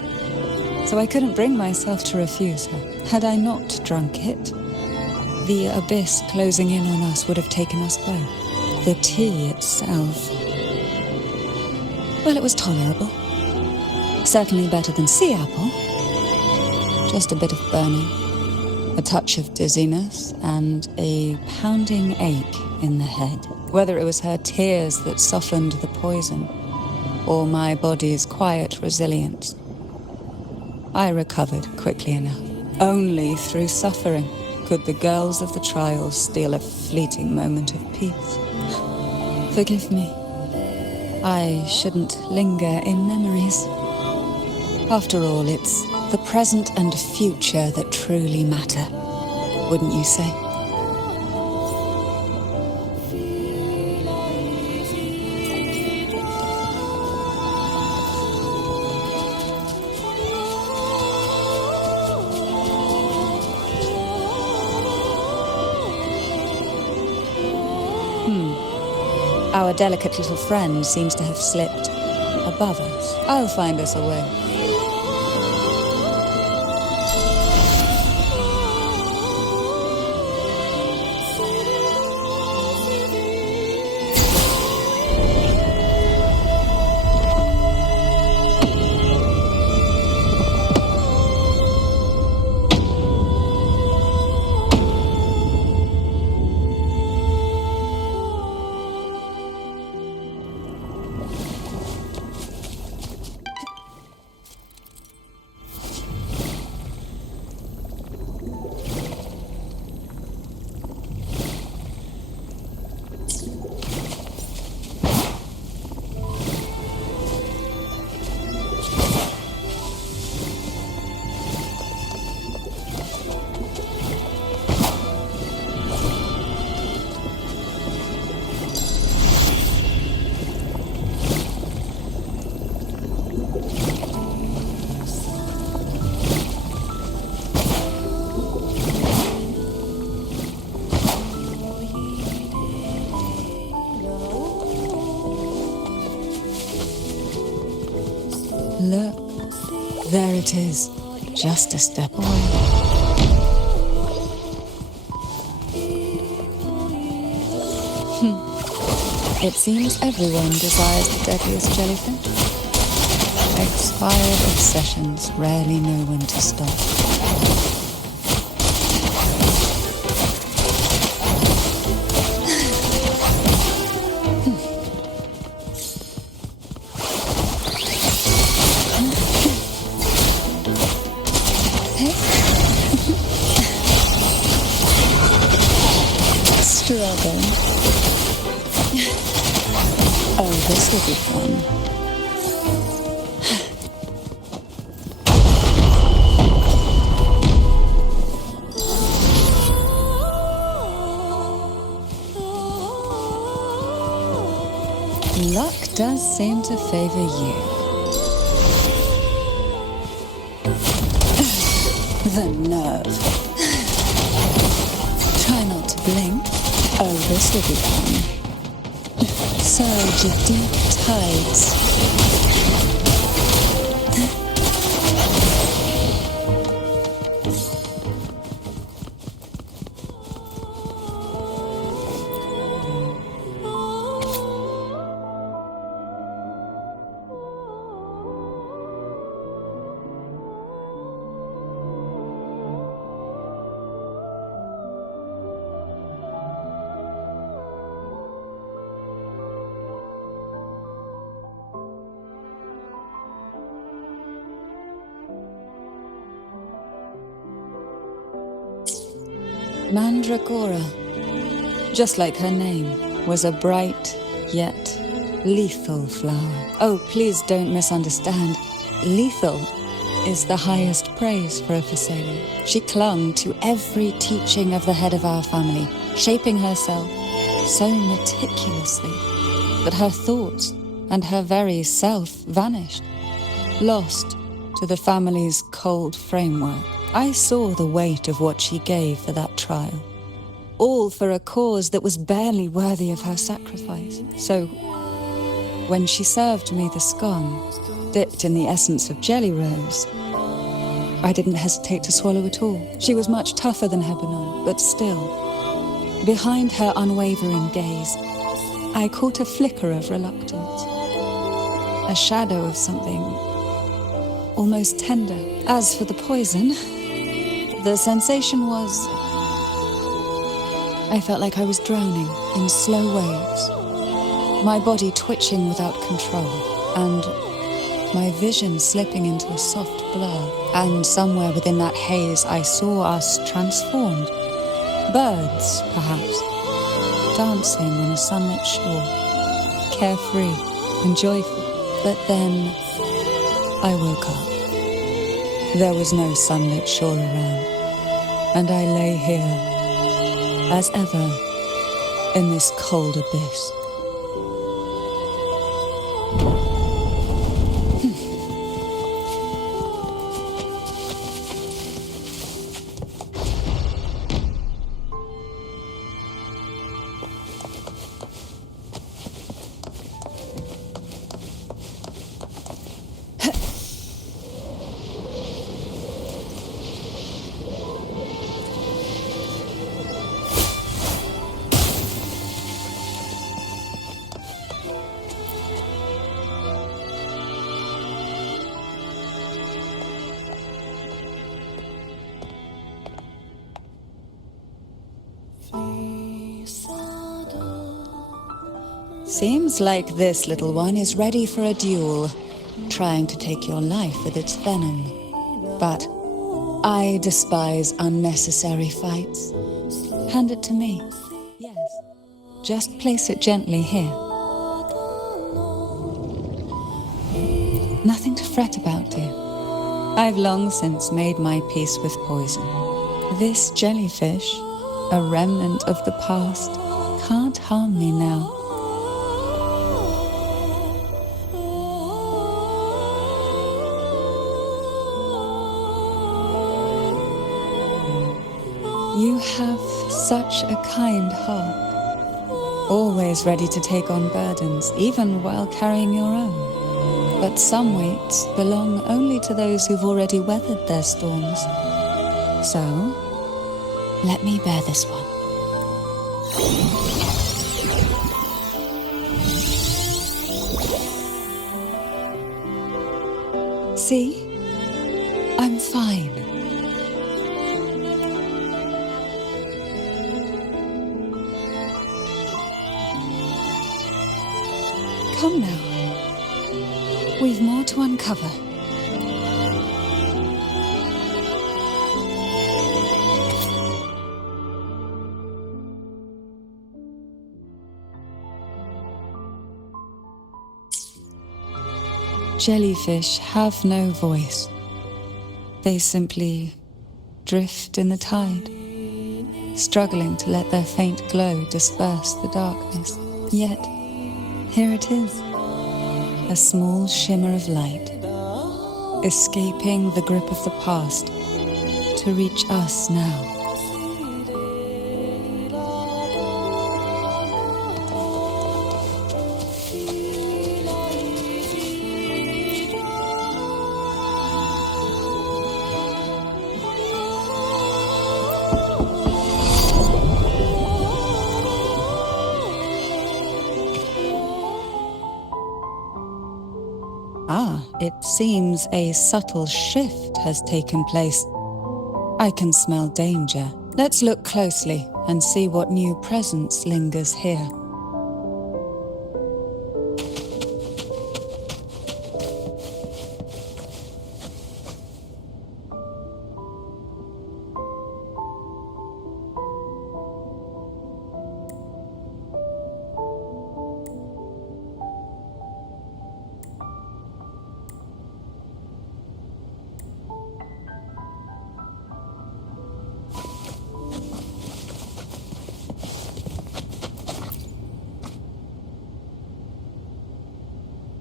So I couldn't bring myself to refuse her. Had I not drunk it, the abyss closing in on us would have taken us both. The tea itself, well, it was tolerable. Certainly better than sea apple. Just a bit of burning, a touch of dizziness, and a pounding ache in the head. Whether it was her tears that softened the poison, or my body's quiet resilience, I recovered quickly enough. Only through suffering could the girls of the trials steal a fleeting moment of peace. Forgive me. I shouldn't linger in memories. After all, it's the present and future that truly matter, wouldn't you say? Our delicate little friend seems to have slipped above us. I'll find us a way. Look, there it is, just a step away. It seems everyone desires the deadliest jellyfish. Expired obsessions rarely know when to stop. Struggle. Oh, this will be fun. Luck does seem to favor you. The nerve. Try not to blink. Oh, this will be fun. Surge of deep tides. Mandragora, just like her name, was a bright yet lethal flower. Oh, please don't misunderstand. Lethal is the highest praise for a Phasalia. She clung to every teaching of the head of our family, shaping herself so meticulously that her thoughts and her very self vanished, lost to the family's cold framework. I saw the weight of what she gave for that trial, all for a cause that was barely worthy of her sacrifice. So, when she served me the scone, dipped in the essence of jelly rose, I didn't hesitate to swallow it all. She was much tougher than Hebanon, but still, behind her unwavering gaze, I caught a flicker of reluctance, a shadow of something almost tender. As for the poison, the sensation was... I felt like I was drowning in slow waves, my body twitching without control, and my vision slipping into a soft blur. And somewhere within that haze, I saw us transformed. Birds, perhaps, dancing on a sunlit shore, carefree and joyful. But then I woke up. There was no sunlit shore around, and I lay here, as ever, in this cold abyss. Seems like this little one is ready for a duel, trying to take your life with its venom. But I despise unnecessary fights. Hand it to me. Yes. Just place it gently here. Nothing to fret about, dear. I've long since made my peace with poison. This jellyfish, a remnant of the past, can't harm me now. You have such a kind heart, always ready to take on burdens, even while carrying your own. But some weights belong only to those who've already weathered their storms. So, let me bear this one. See? I'm fine. Come now. We've more to uncover. Jellyfish have no voice. They simply drift in the tide, struggling to let their faint glow disperse the darkness. Yet, here it is, a small shimmer of light, escaping the grip of the past to reach us now. It seems a subtle shift has taken place. I can smell danger. Let's look closely and see what new presence lingers here.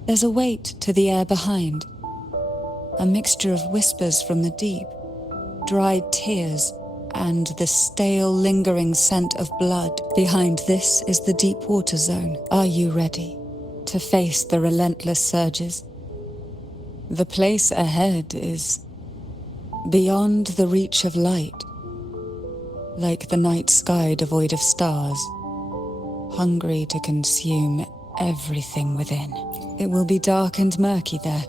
There's a weight to the air behind, a mixture of whispers from the deep, dried tears, and the stale, lingering scent of blood. Behind this is the deep water zone. Are you ready to face the relentless surges? The place ahead is beyond the reach of light, like the night sky devoid of stars, hungry to consume everything within. It will be dark and murky there.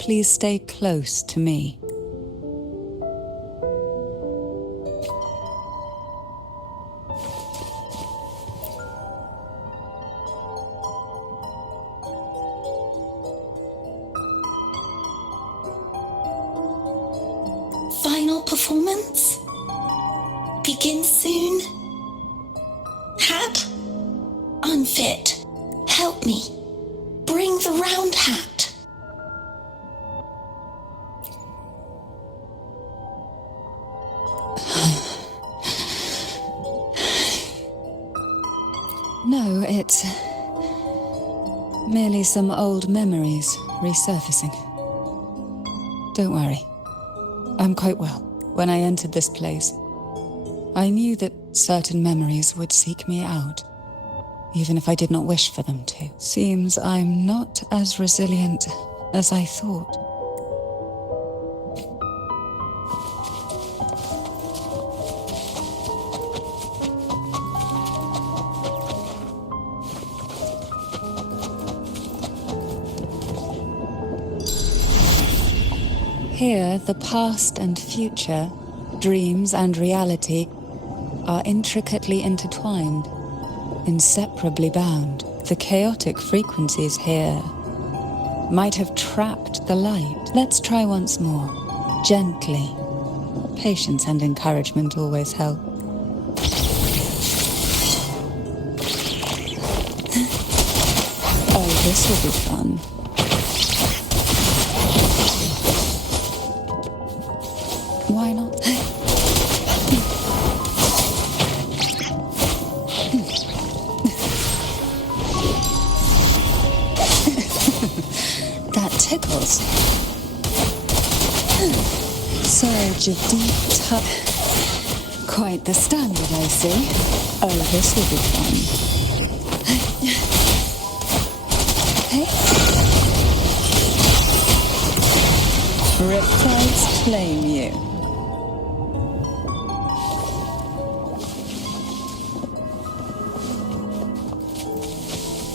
Please stay close to me. Final performance? Begin soon? Hat? Unfit. Help me. Bring the round hat. No, it's merely some old memories resurfacing. Don't worry. I'm quite well. When I entered this place, I knew that certain memories would seek me out, even if I did not wish for them to. Seems I'm not as resilient as I thought. Here, the past and future, dreams and reality, are intricately intertwined, inseparably bound. The chaotic frequencies here might have trapped the light. Let's try once more. Gently. Patience and encouragement always help. Oh, this will be fun. Why not? That tickles. Surge of deep quite the standard, I see. Oh, this will be fun. Hey. Riptides claim you.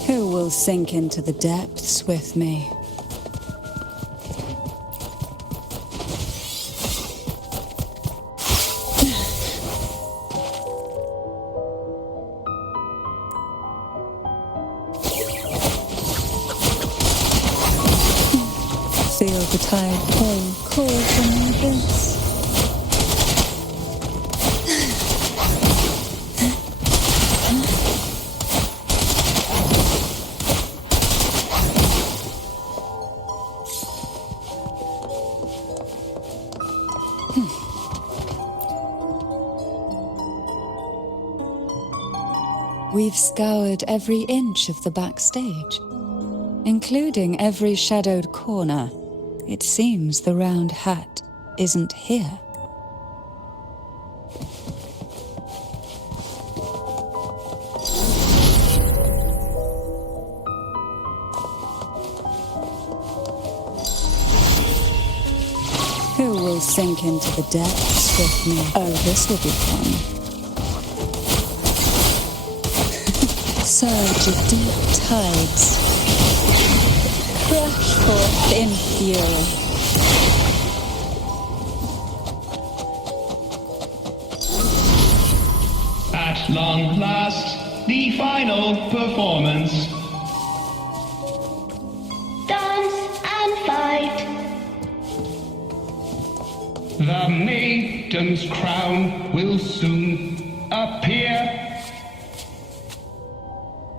Who will sink into the depths with me? Feel the tide pull cool from the abyss. We've scoured every inch of the backstage, including every shadowed corner. It seems the round hat isn't here. Who will sink into the depths with me? Oh, this will be fun. Surge of deep tides. Crash forth in fury. At long last, the final performance. Dance and fight. The maiden's crown will soon appear.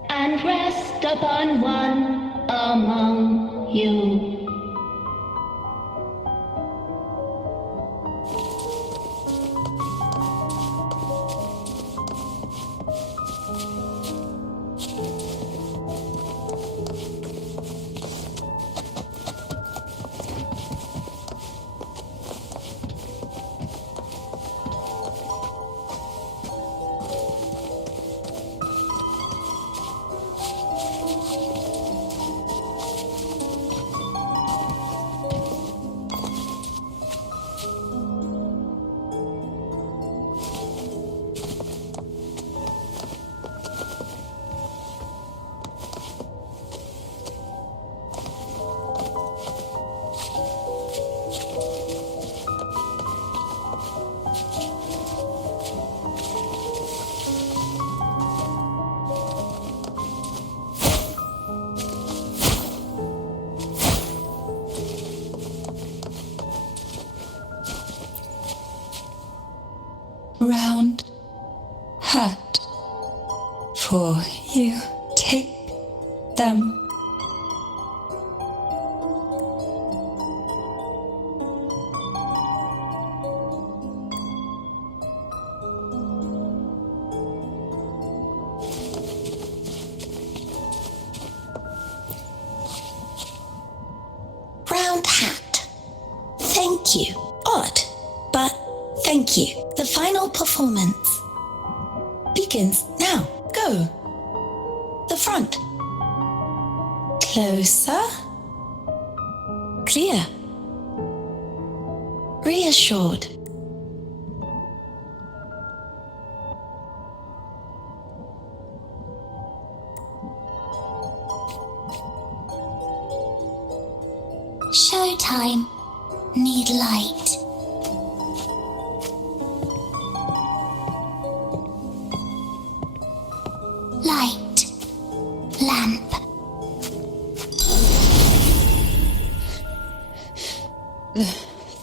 And rest upon one among you. Round hat for you. Take them. Round hat. Thank you. Odd, but thank you. The final performance begins now. Go. The front. Closer. Clear. Reassured. Showtime. Need light. Light. Lamp. The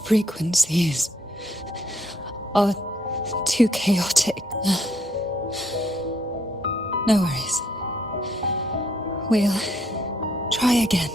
frequencies are too chaotic. No worries. We'll try again.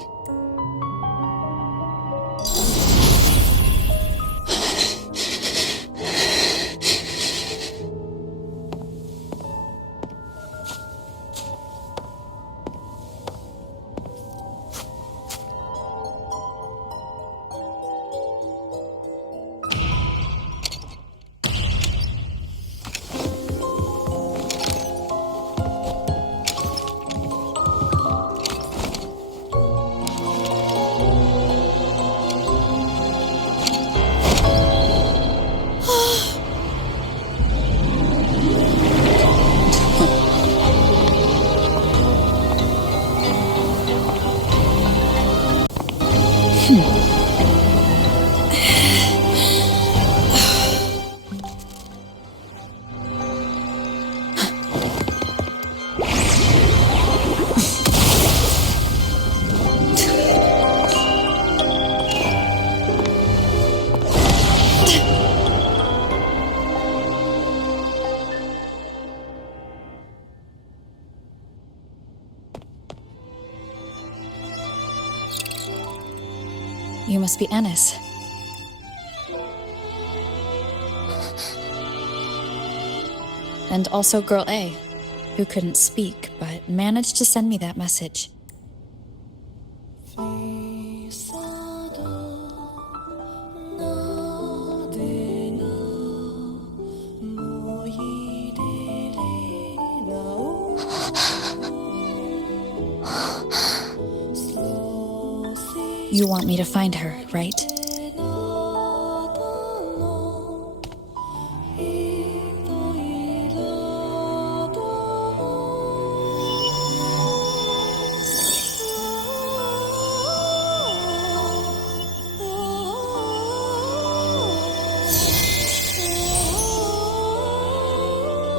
You must be Ennis. And also Girl A, who couldn't speak, but managed to send me that message. You want me to find her, right?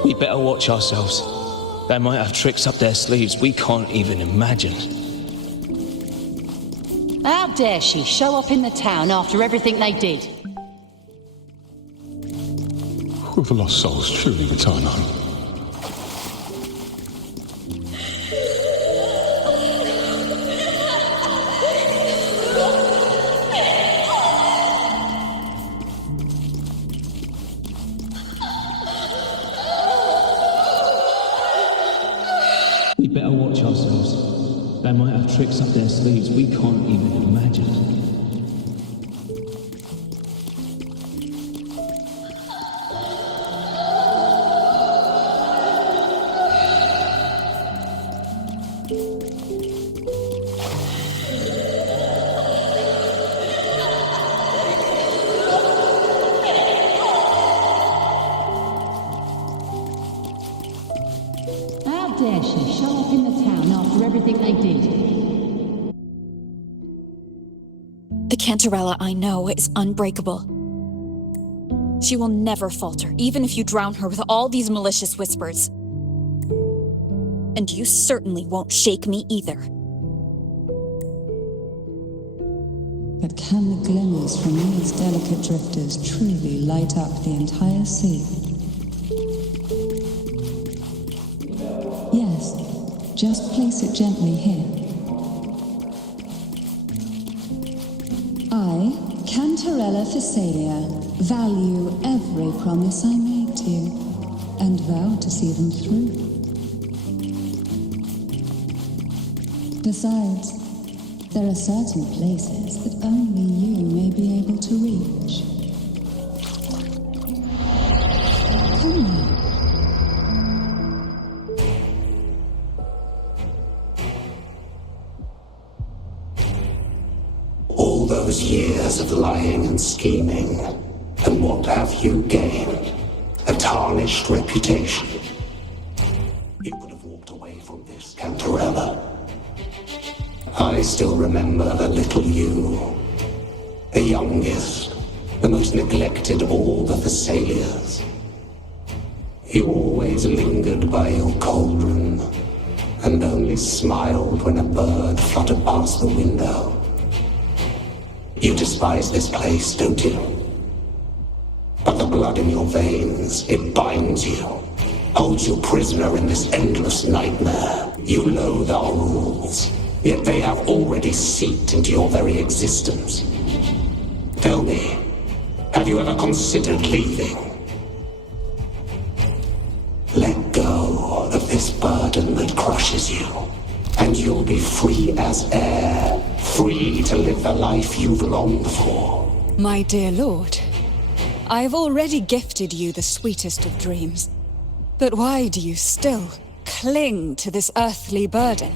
We better watch ourselves. They might have tricks up their sleeves we can't even imagine. How dare she show up in the town after everything they did? Will the lost souls truly return home? We better watch ourselves. They might have tricks up their sleeves we can't even imagine. How dare she show up in the town after everything they did? The Cantarella I know is unbreakable. She will never falter, even if you drown her with all these malicious whispers. And you certainly won't shake me either. But can the glimmers from these delicate drifters truly light up the entire sea? Yes, just place it gently here. I, Cantarella Phasalia, value every promise I made to you, and vow to see them through. Besides, there are certain places that only you may be able to reach. Come now. All those years of lying and scheming, and what have you gained? A tarnished reputation. You could have walked away from this, Cantarella. I still remember the little you, the youngest, the most neglected of all the Thessalias. You always lingered by your cauldron, and only smiled when a bird fluttered past the window. You despise this place, don't you? But the blood in your veins, it binds you. Holds you prisoner in this endless nightmare. You loathe our rules, yet they have already seeped into your very existence. Tell me, have you ever considered leaving? Let go of this burden that crushes you, and you'll be free as air, free to live the life you've longed for. My dear lord, I have already gifted you the sweetest of dreams. But why do you still cling to this earthly burden?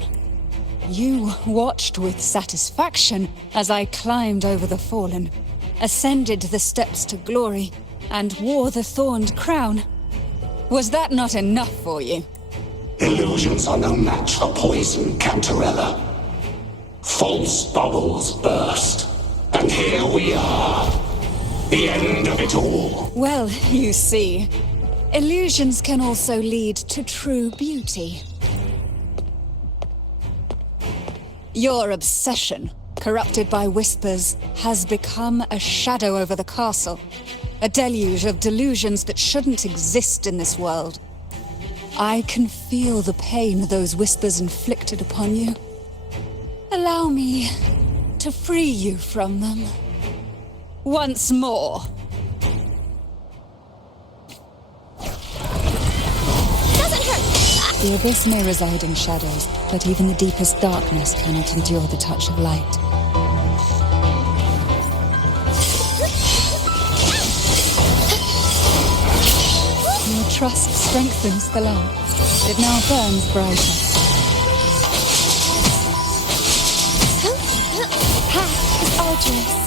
You watched with satisfaction as I climbed over the fallen, ascended the steps to glory, and wore the thorned crown. Was that not enough for you? Illusions are no match for poison, Cantarella. False bubbles burst, and here we are. The end of it all. Well, you see, illusions can also lead to true beauty. Your obsession, corrupted by whispers, has become a shadow over the castle. A deluge of delusions that shouldn't exist in this world. I can feel the pain those whispers inflicted upon you. Allow me to free you from them. Once more. Doesn't hurt! The abyss may reside in shadows, but even the deepest darkness cannot endure the touch of light. Your trust strengthens the lamp. It now burns brighter. Path is arduous.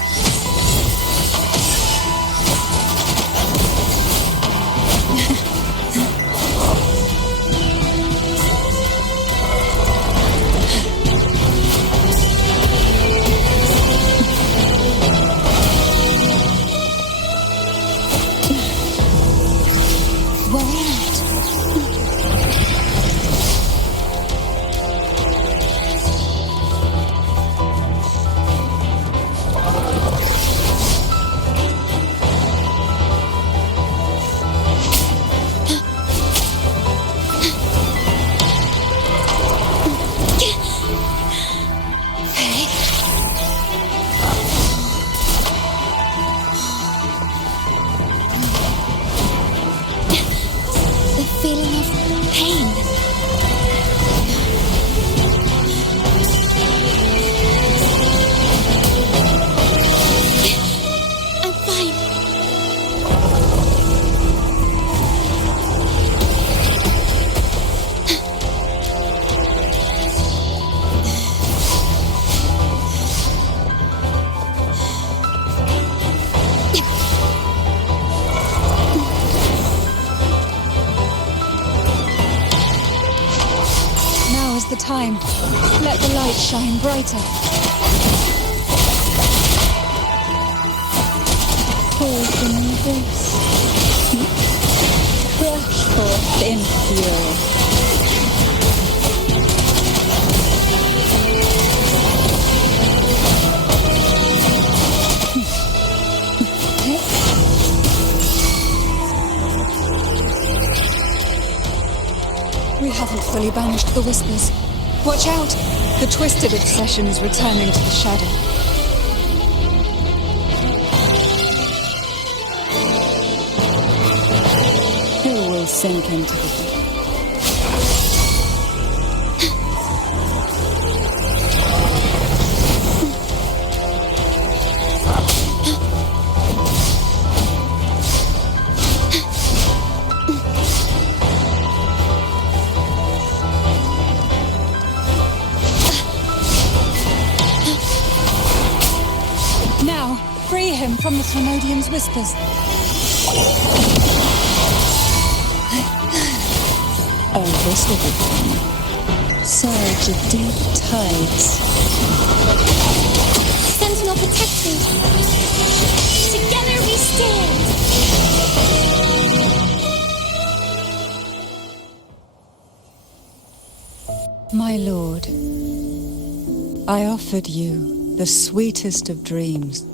The time. Let the light shine brighter. Fall from the abyss. Crush forth in fury. We haven't fully banished the whispers. Watch out! The twisted obsession is returning to the shadow. Who will sink into the deep? From the Thromodium's whispers. Oh, this will be fun. Surge of deep tides. Sentinel protected. Together we stand. My lord, I offered you the sweetest of dreams.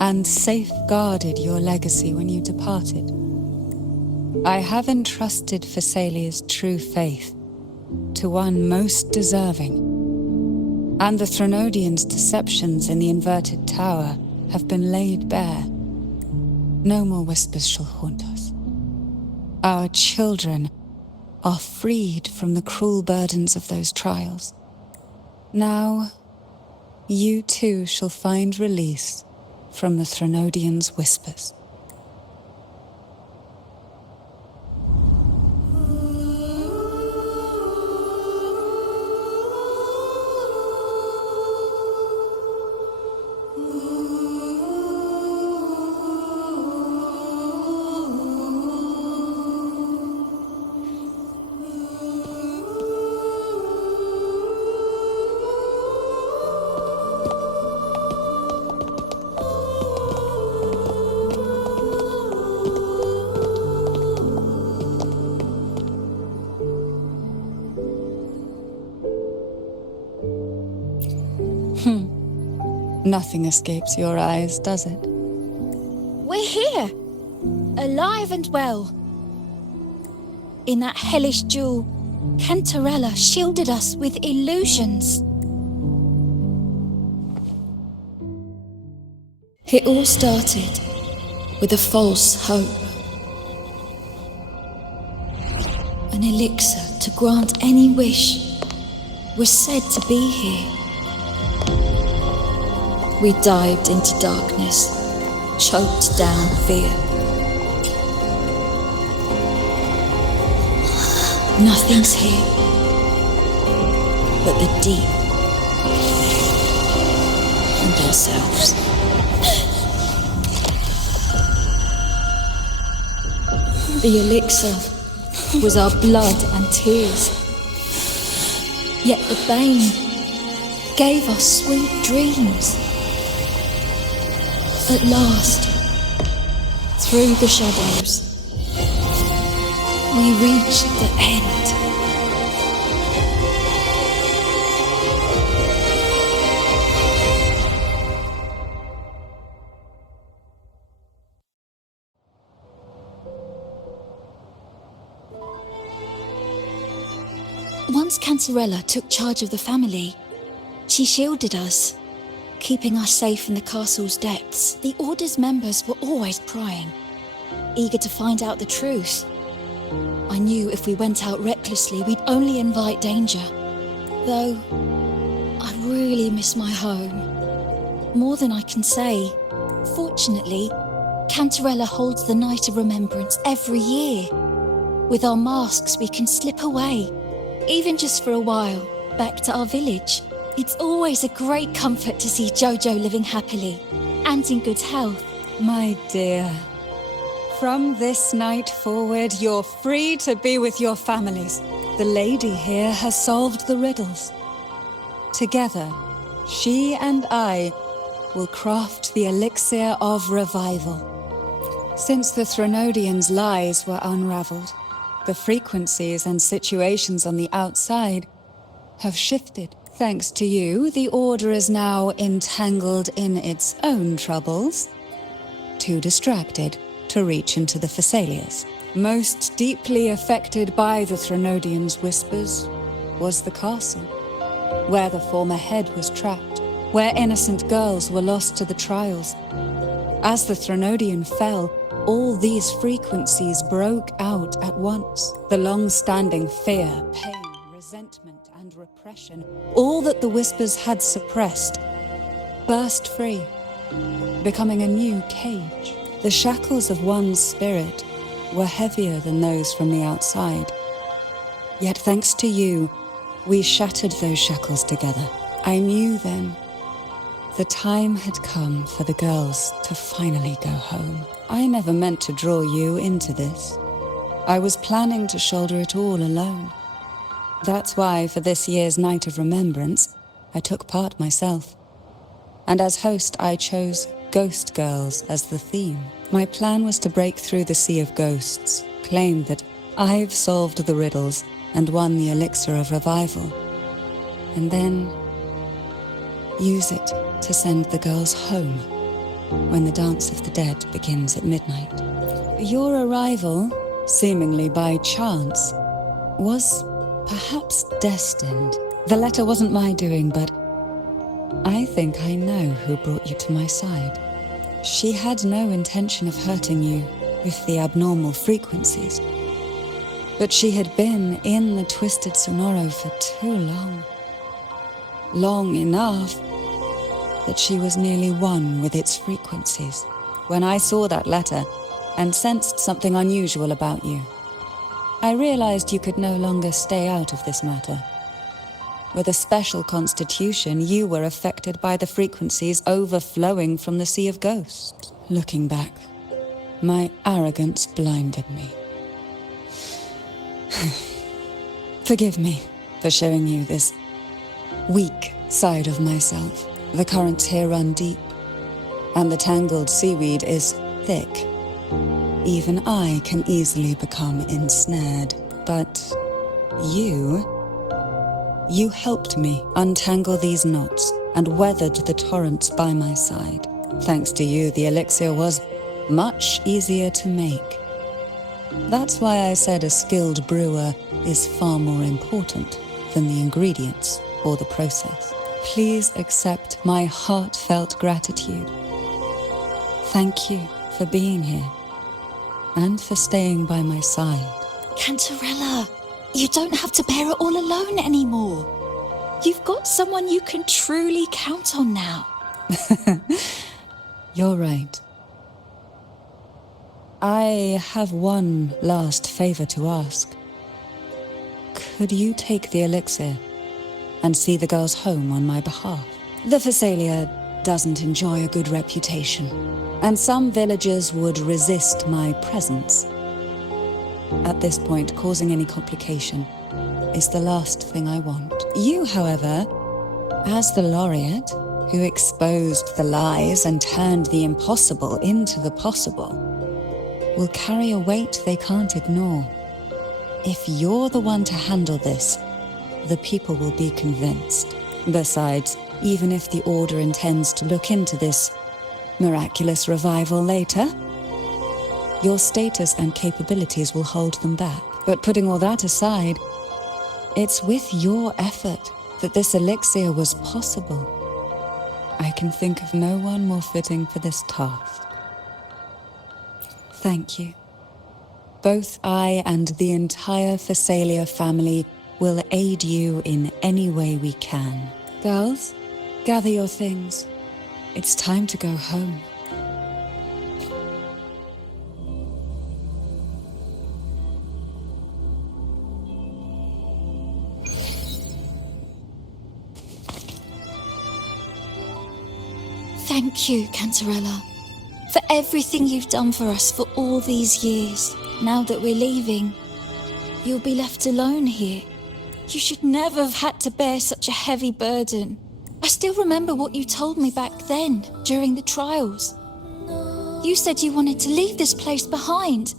and safeguarded your legacy when you departed. I have entrusted Phassalia's true faith to one most deserving, and the Threnodians' deceptions in the inverted tower have been laid bare. No more whispers shall haunt us. Our children are freed from the cruel burdens of those trials. Now, you too shall find release from the Threnodians' whispers. Nothing escapes your eyes, does it? We're here, alive and well. In that hellish duel, Cantarella shielded us with illusions. It all started with a false hope. An elixir to grant any wish was said to be here. We dived into darkness, choked down fear. Nothing's here but the deep and ourselves. The elixir was our blood and tears. Yet the bane gave us sweet dreams. At last, through the shadows, we reached the end. Once Cantarella took charge of the family, she shielded us, keeping us safe in the castle's depths. The Order's members were always prying, eager to find out the truth. I knew if we went out recklessly, we'd only invite danger. Though, I really miss my home. More than I can say. Fortunately, Cantarella holds the Night of Remembrance every year. With our masks, we can slip away, even just for a while, back to our village. It's always a great comfort to see Jojo living happily and in good health. My dear, from this night forward, you're free to be with your families. The lady here has solved the riddles. Together, she and I will craft the elixir of revival. Since the Threnodians' lies were unraveled, the frequencies and situations on the outside have shifted. Thanks to you, the Order is now entangled in its own troubles, too distracted to reach into the Phassalias. Most deeply affected by the Threnodians' whispers was the castle, where the former head was trapped, where innocent girls were lost to the trials. As the Threnodian fell, all these frequencies broke out at once. The long-standing fear, pain, resentment, and repression, all that the whispers had suppressed, burst free, becoming a new cage. The shackles of one's spirit were heavier than those from the outside. Yet thanks to you, we shattered those shackles together. I knew then the time had come for the girls to finally go home. I never meant to draw you into this. I was planning to shoulder it all alone. That's why, for this year's Night of Remembrance, I took part myself. And as host, I chose Ghost Girls as the theme. My plan was to break through the sea of ghosts, claim that I've solved the riddles and won the elixir of revival, and then use it to send the girls home. when the Dance of the Dead begins at midnight. Your arrival, seemingly by chance, was perhaps destined. The letter wasn't my doing, but I think I know who brought you to my side. She had no intention of hurting you with the abnormal frequencies, but she had been in the Twisted Sonoro for too long. Long enough that she was nearly one with its frequencies. When I saw that letter and sensed something unusual about you, I realized you could no longer stay out of this matter. With a special constitution, you were affected by the frequencies overflowing from the Sea of Ghosts. Looking back, my arrogance blinded me. Forgive me for showing you this weak side of myself. The currents here run deep, and the tangled seaweed is thick. Even I can easily become ensnared, but you helped me untangle these knots and weathered the torrents by my side. Thanks to you, the elixir was much easier to make. That's why I said a skilled brewer is far more important than the ingredients or the process. Please accept my heartfelt gratitude. Thank you for being here and for staying by my side. Cantarella, you don't have to bear it all alone anymore. You've got someone you can truly count on now. You're right. I have one last favor to ask. Could you take the elixir and see the girls home on my behalf? The Phasalia doesn't enjoy a good reputation, and some villagers would resist my presence. At this point, causing any complication is the last thing I want. You, however, as the laureate who exposed the lies and turned the impossible into the possible, will carry a weight they can't ignore. If you're the one to handle this, the people will be convinced. Besides, even if the Order intends to look into this miraculous revival later, your status and capabilities will hold them back. But putting all that aside, it's with your effort that this elixir was possible. I can think of no one more fitting for this task. Thank you. Both I and the entire Phasalia family will aid you in any way we can. Girls, gather your things. It's time to go home. Thank you, Cantarella, for everything you've done for us for all these years. Now that we're leaving, you'll be left alone here. You should never have had to bear such a heavy burden. I still remember what you told me back then, during the trials. You said you wanted to leave this place behind,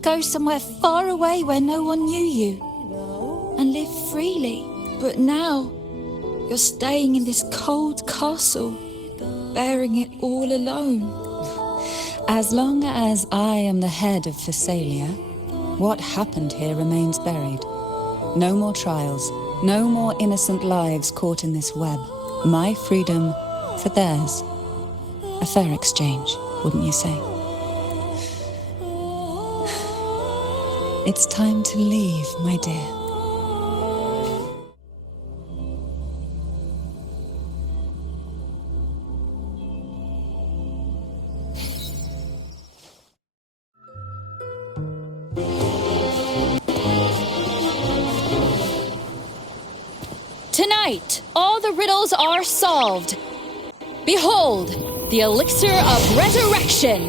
go somewhere far away where no one knew you, and live freely. But now, you're staying in this cold castle, bearing it all alone. As long as I am the head of Phasalia, what happened here remains buried. No more trials, no more innocent lives caught in this web. My freedom for theirs. A fair exchange, wouldn't you say? It's time to leave, my dear. Tonight, all the riddles are solved. Behold, the elixir of resurrection.